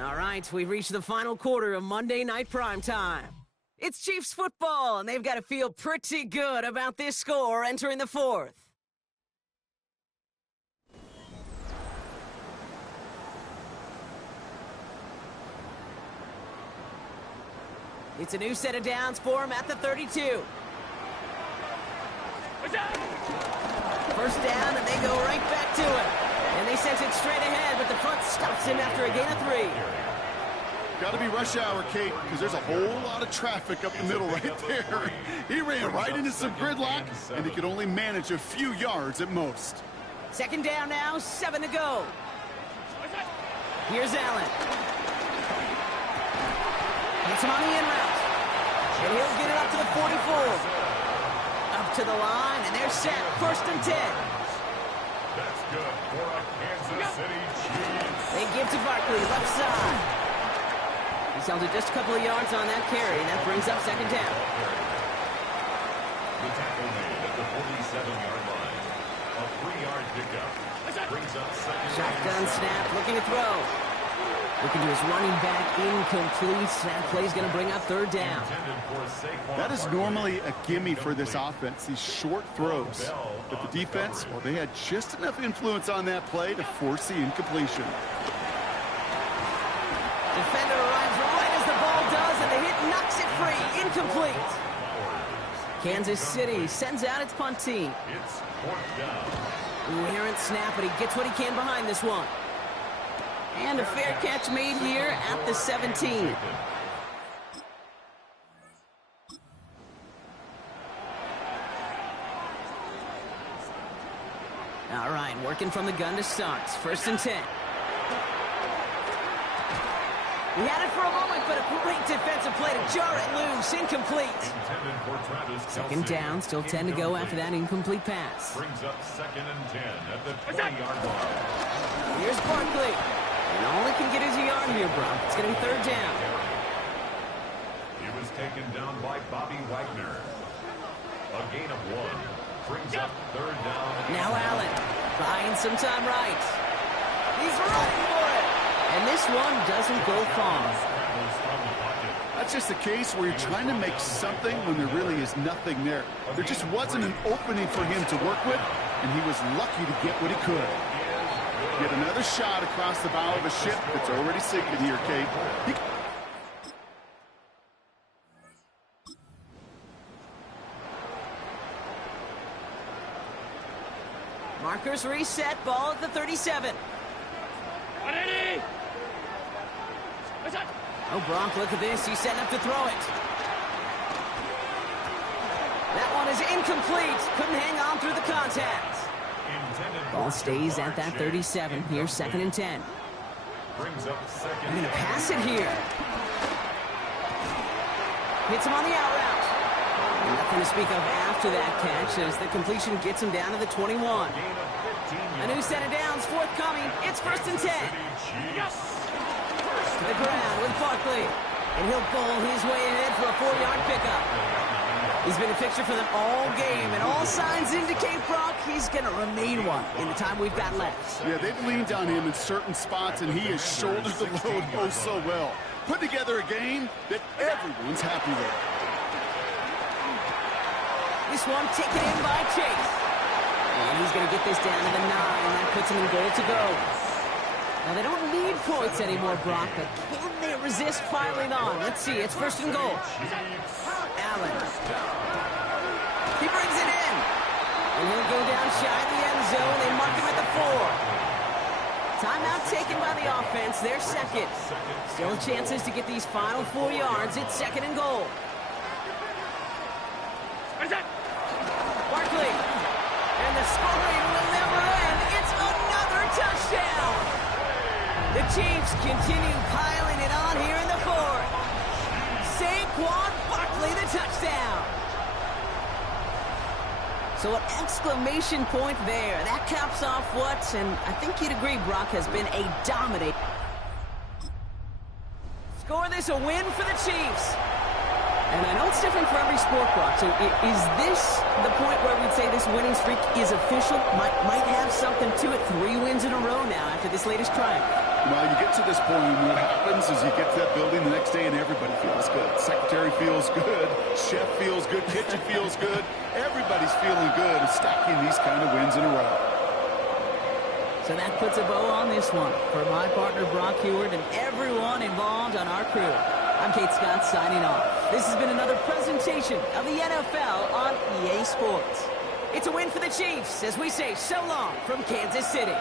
All right, we've reached the final quarter of Monday Night Primetime. It's Chiefs football, and they've got to feel pretty good about this score entering the 4th. It's a new set of downs for him at the 32. 1st down, and they go right back to it. And they sent it straight ahead, but the front stops him after a gain of 3. Got to be rush hour, Kate, because there's a whole lot of traffic up the middle right there. He ran right into some gridlock, and he could only manage a few yards at most. 2nd down now, 7 to go. Here's Allen. Hits him on the in route. And he'll get it up to the 44. Up to the line, and they're set. 1st and 10. That's good for a Kansas City Chiefs. They give to Barkley, left side. He's held it just a couple of yards on that carry, and that brings up 2nd down. The tackle made at the 47-yard line. A 3-yard pickup. Brings up 2nd. Shotgun snap, looking to throw. Looking to his running back, incomplete. That play's going to bring up 3rd down. That is normally a gimme for this offense, these short throws. But the defense, well, they had just enough influence on that play to force the incompletion. Defender arrives right as the ball does, and the hit knocks it free. Incomplete. Kansas City sends out its punt team. It's 4th down. Errant snap, but he gets what he can behind this one. And a fair catch made here at the 17. All right, working from the gun to start. 1st and 10. He had it for a moment, but a great defensive play to jar it loose. Incomplete. 2nd down, still 10 to go after that incomplete pass. Brings up 2nd and 10 at the 20-yard line. Here's Barkley. And all he can get is a yard here, Brock. It's going to be 3rd down. He was taken down by Bobby Wagner. A gain of 1. Brings up 3rd down. Now Allen, buying some time right. He's running for it. And this one doesn't go far. That's just a case where you're trying to make something when there really is nothing there. There just wasn't an opening for him to work with, and he was lucky to get what he could. Get another shot across the bow of a ship that's already sinking here, Kate. Markers reset, ball at the 37. Oh, Bronk, look at this. He's setting up to throw it. That one is incomplete. Couldn't hang on through the contact. Ball stays at that 37. Here's 2nd and 10. Brings up 2nd. They're going to pass it here. Hits him on the out route. Nothing to speak of after that catch as the completion gets him down to the 21. A new set of downs forthcoming. It's 1st and 10. To the ground with Barkley. And he'll bowl his way ahead for a 4-yard pickup. He's been a fixture for them all game, and all signs indicate, Brock, he's going to remain one in the time we've got left. Yeah, they've leaned on him in certain spots, and he has shouldered the load oh so well. Put together a game that everyone's happy with. This one taken in by Chase. And he's going to get this down to the 9. That puts him in goal to go. Now, they don't need points anymore, Brock, but can they resist piling on? Let's see. It's 1st and goal. Allen. again. And he'll go down shy of the end zone. They mark him at the 4. Timeout taken by the offense. Their second. Still chances to get these final 4 yards. It's 2nd and goal. Barkley. And the scoring will never end. It's another touchdown. The Chiefs continue piling it on here in the 4th. Saquon Barkley, the touchdown. So an exclamation point there. That caps off what, and I think you'd agree, Brock, has been a dominant. Score this a win for the Chiefs. And I know it's different for every sport, Brock. So is this the point where we'd say this winning streak is official? Might have something to it. 3 wins in a row now after this latest triumph. Well, you get to this point, and what happens is you get to that building the next day, and everybody feels good. Secretary feels good. Chef feels good. Kitchen feels good. Everybody's feeling good and stacking these kind of wins in a row. So that puts a bow on this one. For my partner, Brock Heward, and everyone involved on our crew, I'm Kate Scott signing off. This has been another presentation of the NFL on EA Sports. It's a win for the Chiefs as we say so long from Kansas City.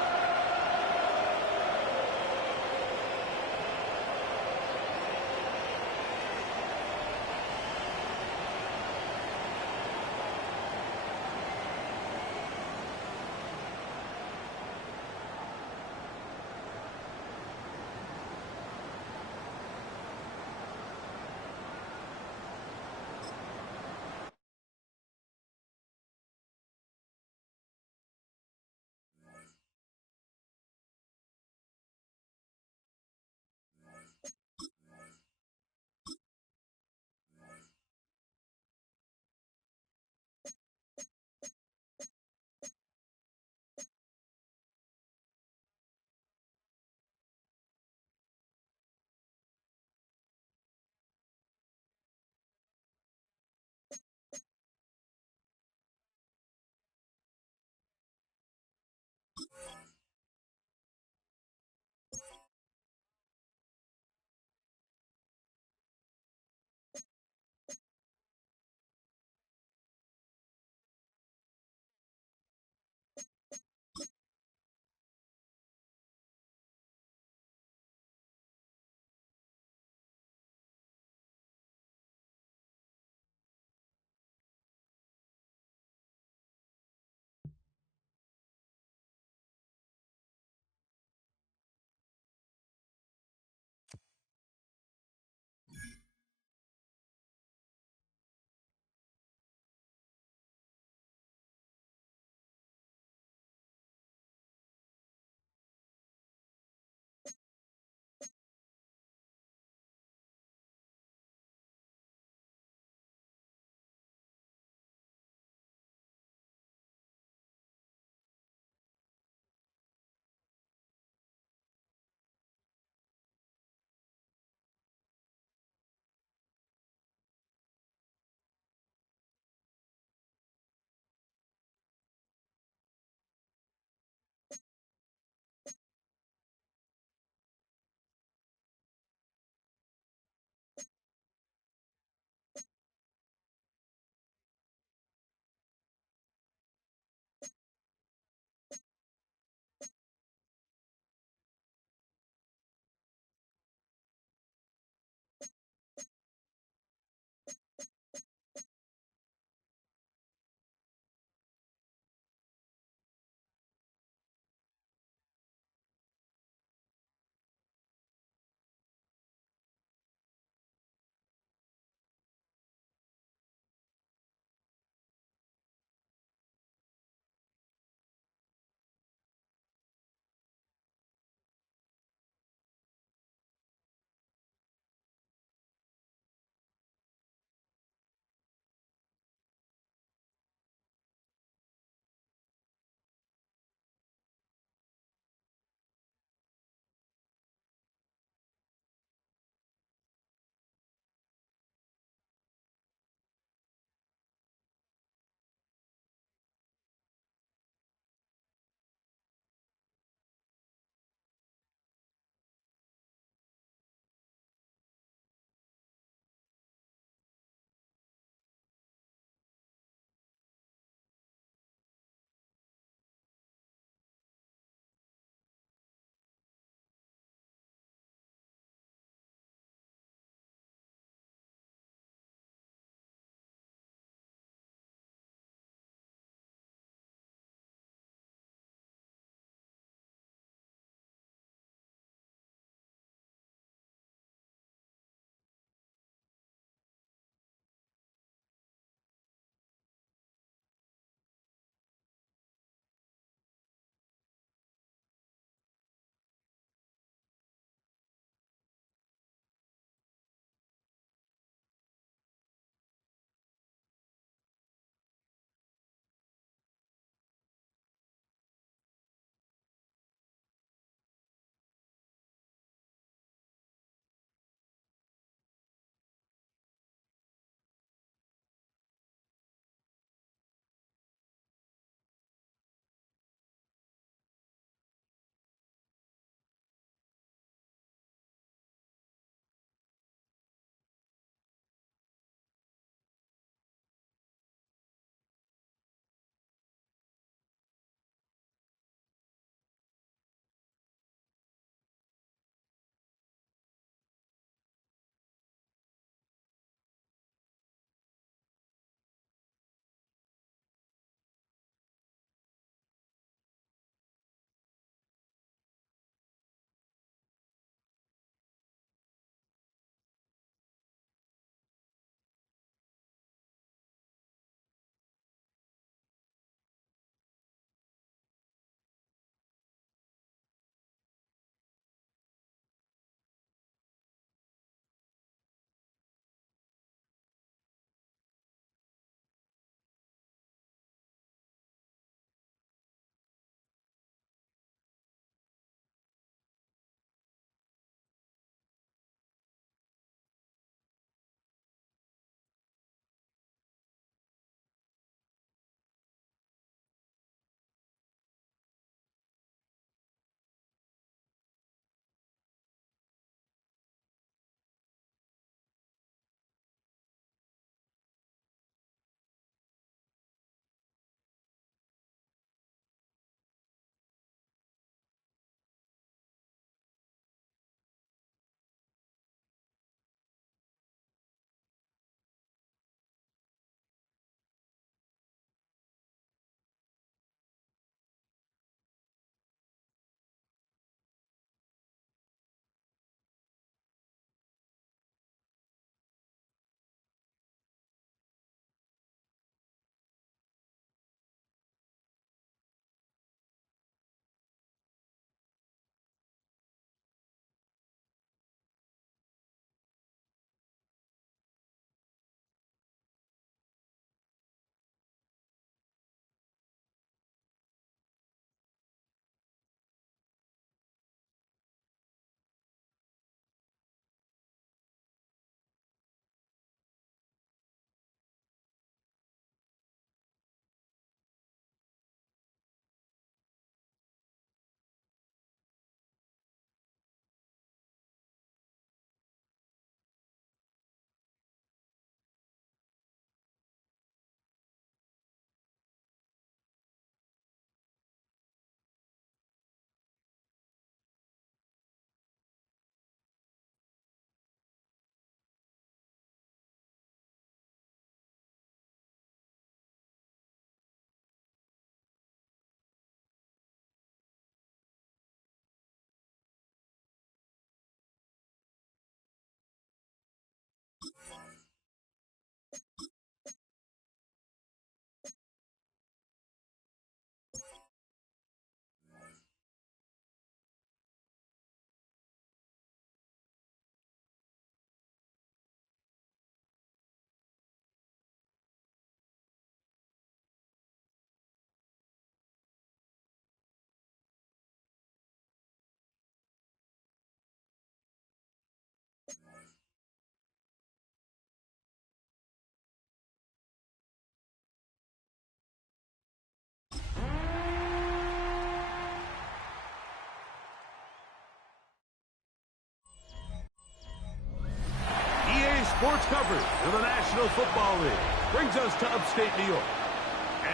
sports coverage of the National Football League brings us to upstate New York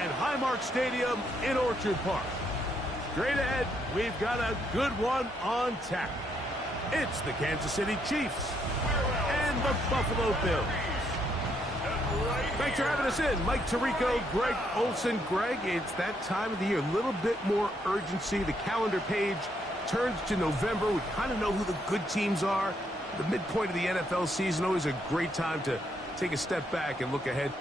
and Highmark Stadium in Orchard Park. Straight ahead, we've got a good one on tap. It's the Kansas City Chiefs and the Buffalo Bills. Thanks for having us in. Mike Tirico, Greg Olson. Greg, it's that time of the year. A little bit more urgency. The calendar page turns to November. We kind of know who the good teams are. The midpoint of the NFL season, always a great time to take a step back and look ahead.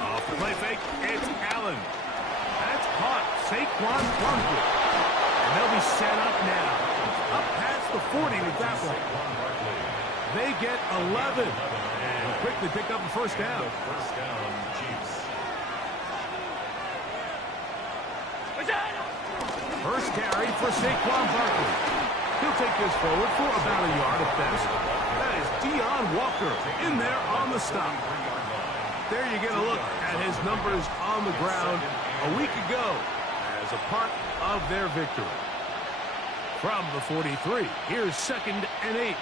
Off the play fake, it's Allen. That's caught. Saquon Barkley. And they'll be set up now. Up past the 40 with that one. They get 11. And quickly pick up a first down. First down, Chiefs. First carry for Saquon Barkley. He'll take this forward for about a yard at best. That is Deion Walker in there on the stop. There you get a look at his numbers on the ground a week ago as a part of their victory. From the 43, here's 2nd and 8.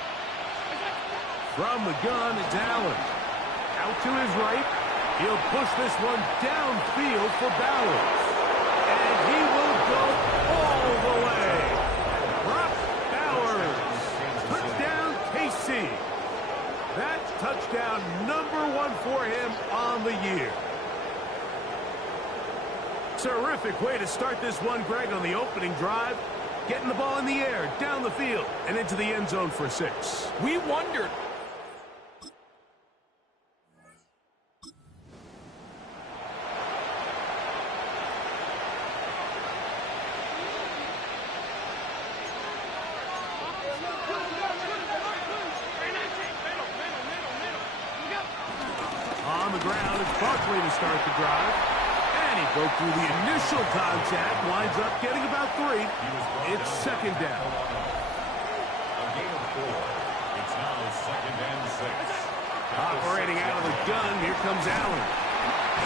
From the gun, it's Allen. Out to his right. He'll push this one downfield for Bowers. And he will go all the way. Brock Bowers. Touchdown, KC. That's touchdown number 1 for him on the year. Terrific way to start this one, Greg, on the opening drive. Getting the ball in the air, down the field, and into the end zone for 6. We wondered. On the ground, it's Barkley to start the drive. And he broke through the initial contact, winds up getting about 3. It's 2nd down. A gain of 4. It's now 2nd and 6. Operating out of the gun, here comes Allen.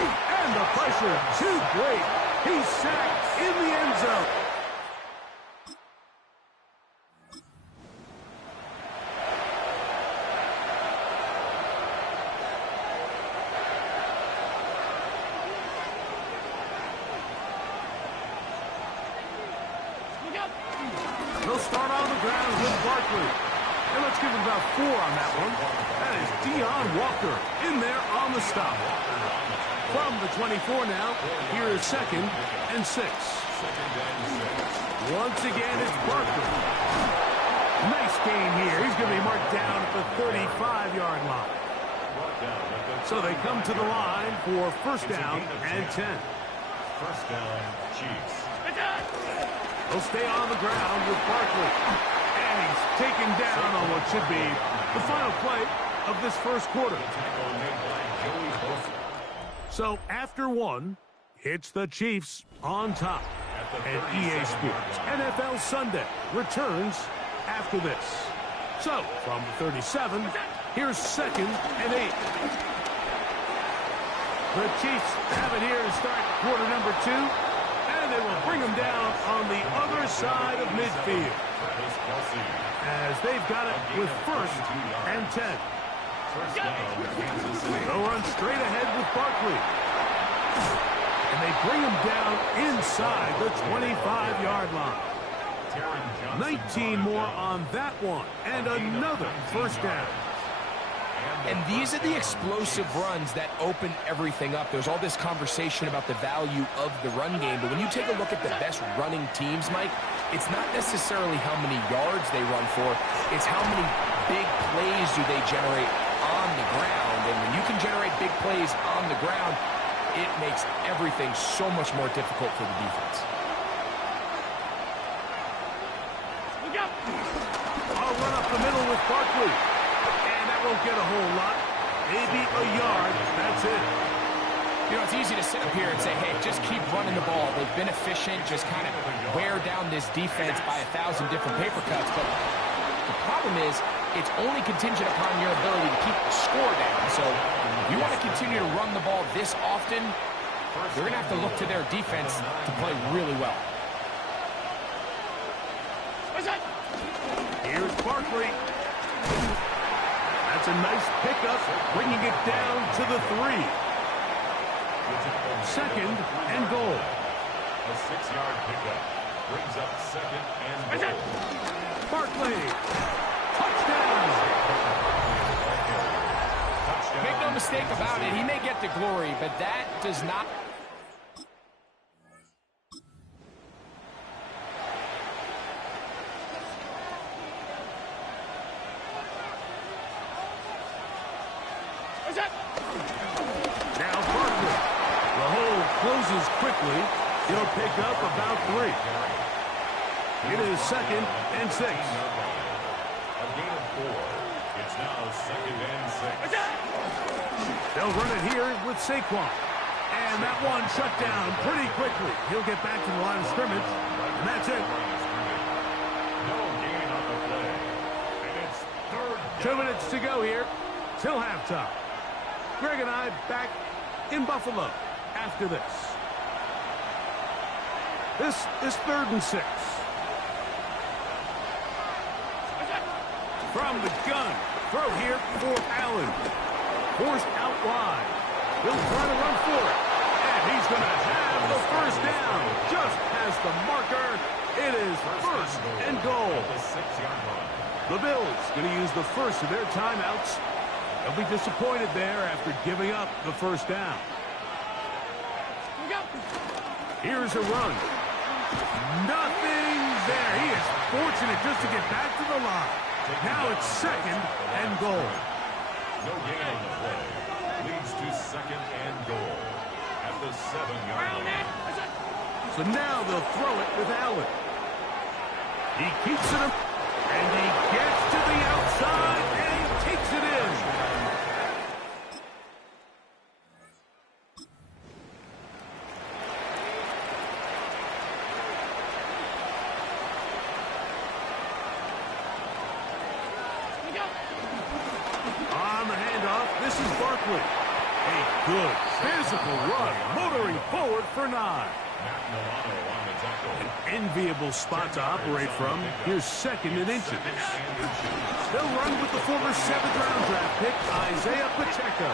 And the pressure, too great. He's sacked in the end zone. They'll start on the ground with Barkley. And let's give him about 4 on that one. That is Deion Walker in there on the stop. From the 24 now, here is 2nd and 6. Once again, it's Barkley. Nice gain here. He's going to be marked down at the 35-yard line. So they come to the line for first down and 10. First down, Chiefs. He'll stay on the ground with Barkley. And he's taken down on what should be the final play of this first quarter. So after 1, it's the Chiefs on top. And EA Sports NFL Sunday returns after this. So from the 37, here's 2nd and 8. The Chiefs have it here to start quarter number 2. And they will bring him down on the other side of midfield. As they've got it with 1st and 10. They'll run straight ahead with Barkley. And they bring him down inside the 25-yard line. 19 more on that one. And another first down. And these are the explosive runs that open everything up. There's all this conversation about the value of the run game, but when you take a look at the best running teams, Mike, it's not necessarily how many yards they run for, it's how many big plays do they generate on the ground. And when you can generate big plays on the ground, it makes everything so much more difficult for the defense. I'll run up the middle with Barkley. Won't get a whole lot. Maybe a yard. That's it. You know, it's easy to sit up here and say, hey, just keep running the ball. They've been efficient, just kind of wear down this defense by 1,000 different paper cuts. But the problem is, it's only contingent upon your ability to keep the score down. So if you want to continue to run the ball this often, they're going to have to look to their defense to play really well. Here's Barkley. That's a nice pickup, bringing it down to the 3. Second and goal. A 6-yard pickup brings up second and goal. Barkley. Touchdown. Make no mistake about it, he may get the glory, but that does not... Now Barkley. The hole closes quickly. He'll pick up about 3. It is second and 6. A gain of 4. It's now second and 6. They'll run it here with Saquon. And that one shut down pretty quickly. He'll get back to the line of scrimmage. And that's it. No gain on the play. And it's third down. 2 minutes to go here till halftime. Greg and I back in Buffalo after this. This is 3rd and 6. From the gun. Throw here for Allen. Forced out wide. He'll try to run for it. And he's going to have the first down. Just past the marker. It is first and goal. The 6-yard line. The Bills going to use the first of their timeouts. They'll be disappointed there after giving up the first down. Here's a run. Nothing there. He is fortunate just to get back to the line. Now it's second and goal. No gain on the play. Leads to second and goal at the 7-yard line. So now they'll throw it with Allen. He keeps it up, and he gets to the outside and takes it in. On the handoff, this is Barkley. A good physical run, motoring forward for 9. Matt Milano on the tackle. An enviable spot to operate from. Here's second and inches. They'll run with the former 7th-round draft pick, Isaiah Pacheco.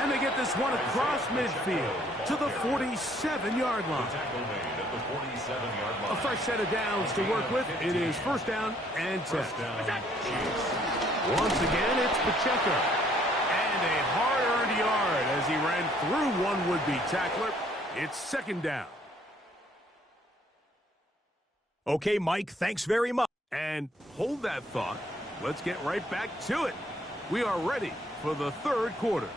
And they get this one across midfield to the 47-yard line. Tackle made at the 47-yard line. A fresh set of downs to work with. It is first down and 10. First down, Chiefs. Once again, it's Pacheco. And a hard-earned yard as he ran through one would-be tackler. It's second down. Okay, Mike, thanks very much. And hold that thought. Let's get right back to it. We are ready for the third quarter.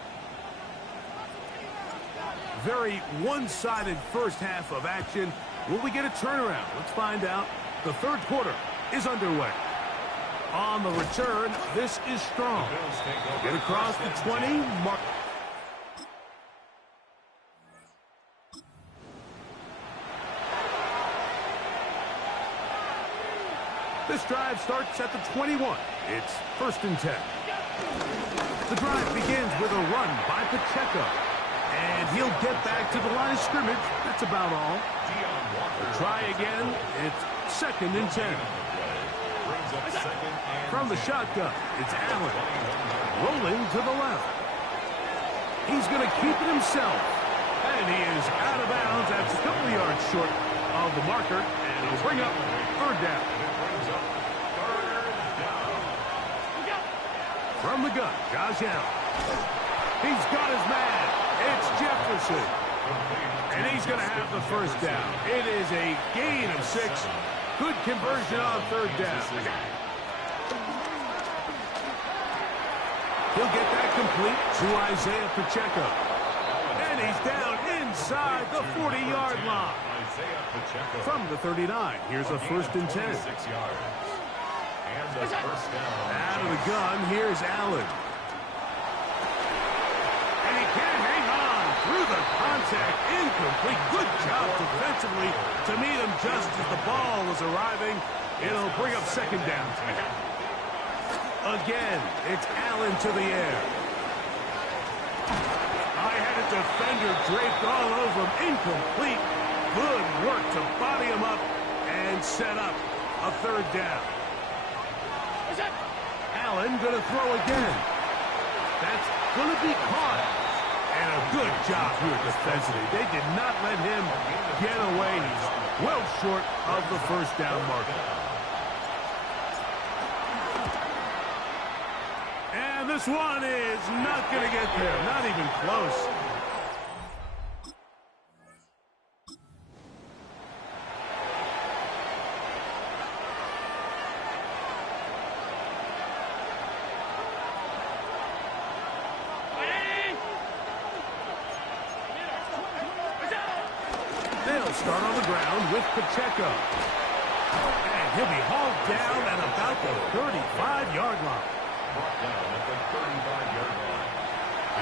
Very one-sided first half of action. Will we get a turnaround? Let's find out. The third quarter is underway. On the return, this is Strong. Get across the 20. Mark. This drive starts at the 21. It's first and 10. The drive begins with a run by Pacheco. And he'll get back to the line of scrimmage. That's about all. Try again. It's second and 10. From the shotgun, it's Allen. Rolling to the left. He's going to keep it himself. And he is out of bounds. That's a couple of yards short of the marker. And it'll bring up third down. From the gun, Josh Allen. He's got his man. It's Jefferson. And he's going to have the first down. It is a gain of 6. Good conversion on third down. He'll get that complete to Isaiah Pacheco. And he's down inside the 40-yard line. From the 39, here's a first and 10. And the first down. Out of the gun, here's Allen. And he can hang on through the contact, incomplete. Good job defensively to meet him just as the ball was arriving. It'll bring up second down. Again, it's Allen to the air. I had a defender draped all over him. Incomplete. Good work to body him up and set up a third down. Allen going to throw again. That's going to be caught. And a good job here defensively. They did not let him get away. He's well short of the first down marker. And this one is not going to get there. Not even close. They'll start on the ground with Pacheco. And he'll be hauled down at about the 35-yard line. Brought down at the 35-yard line.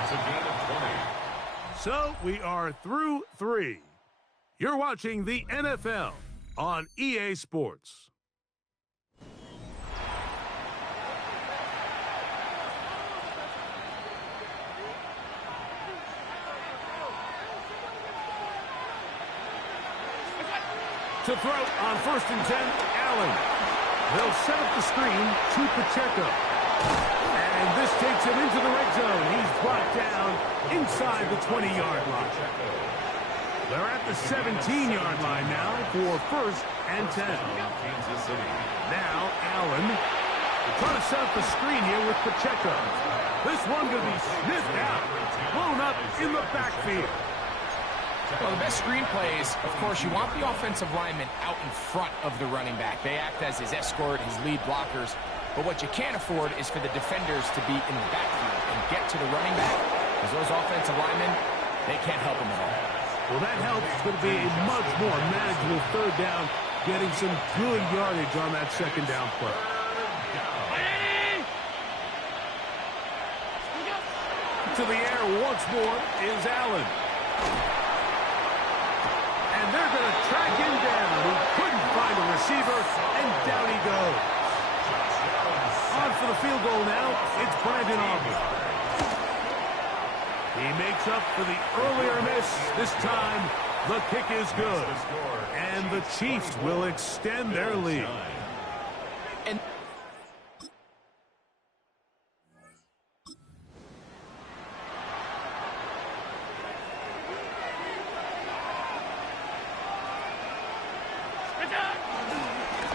It's a gain of 20. So we are through 3. You're watching the NFL on EA Sports. To throw on 1st and 10, Allen. They'll set up the screen to Pacheco. And this takes him into the red zone. He's brought down inside the 20-yard line. They're at the 17-yard line now for 1st and 10. Now Allen trying to set up the screen here with Pacheco. This one going to be sniffed out, blown up in the backfield. Well, the best screen plays, of course, you want the offensive lineman out in front of the running back. They act as his escort, his lead blockers. But what you can't afford is for the defenders to be in the backfield and get to the running back, because those offensive linemen, they can't help him at all. Well, that help is going to be a much more manageable third down, getting some good yardage on that second down play. To the air once more is Allen. And they're going to track him down. He couldn't find a receiver, and down he goes. On for the field goal now, it's Brandon Aubrey. He makes up for the earlier miss. This time, the kick is good. And the Chiefs will extend their lead. And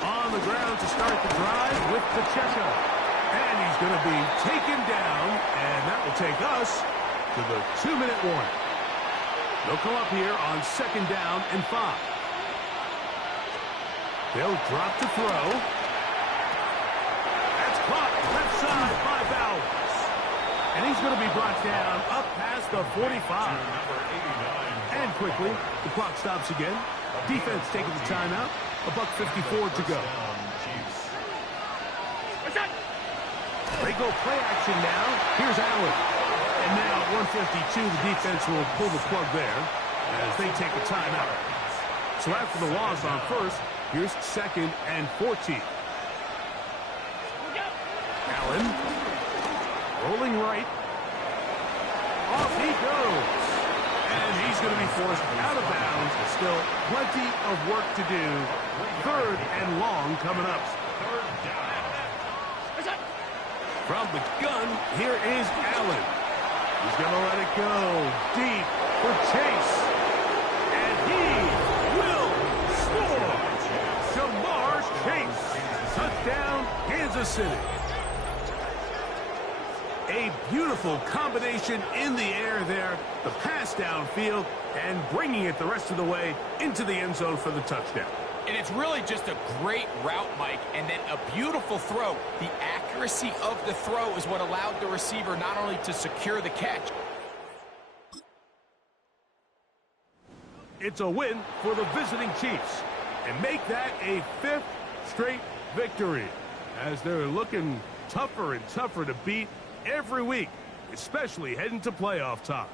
on the ground to start the drive with Pacheco. And he's going to be taken down, and that will take us to the 2-minute warning. They'll come up here on 2nd down and 5. They'll drop to throw. That's caught left side by Bowers. And he's going to be brought down up past the 45. And quickly, the clock stops again. Defense taking the timeout. $1:54 to go. They go play action now. Here's Allen. And now at 1:52, the defense will pull the plug there as they take a timeout. So after the loss on 1st, here's 2nd and 14. Allen rolling right. Off he goes. And he's going to be forced out of bounds. Still plenty of work to do. 3rd and long coming up. From the gun, here is Allen. He's going to let it go deep for Chase. And he will score. Jamar Chase. Touchdown, Kansas City. A beautiful combination in the air there. The pass downfield and bringing it the rest of the way into the end zone for the touchdown. And it's really just a great route, Mike, and then a beautiful throw. The accuracy of the throw is what allowed the receiver not only to secure the catch. It's a win for the visiting Chiefs and make that a 5th straight victory as they're looking tougher and tougher to beat every week, especially heading to playoff time.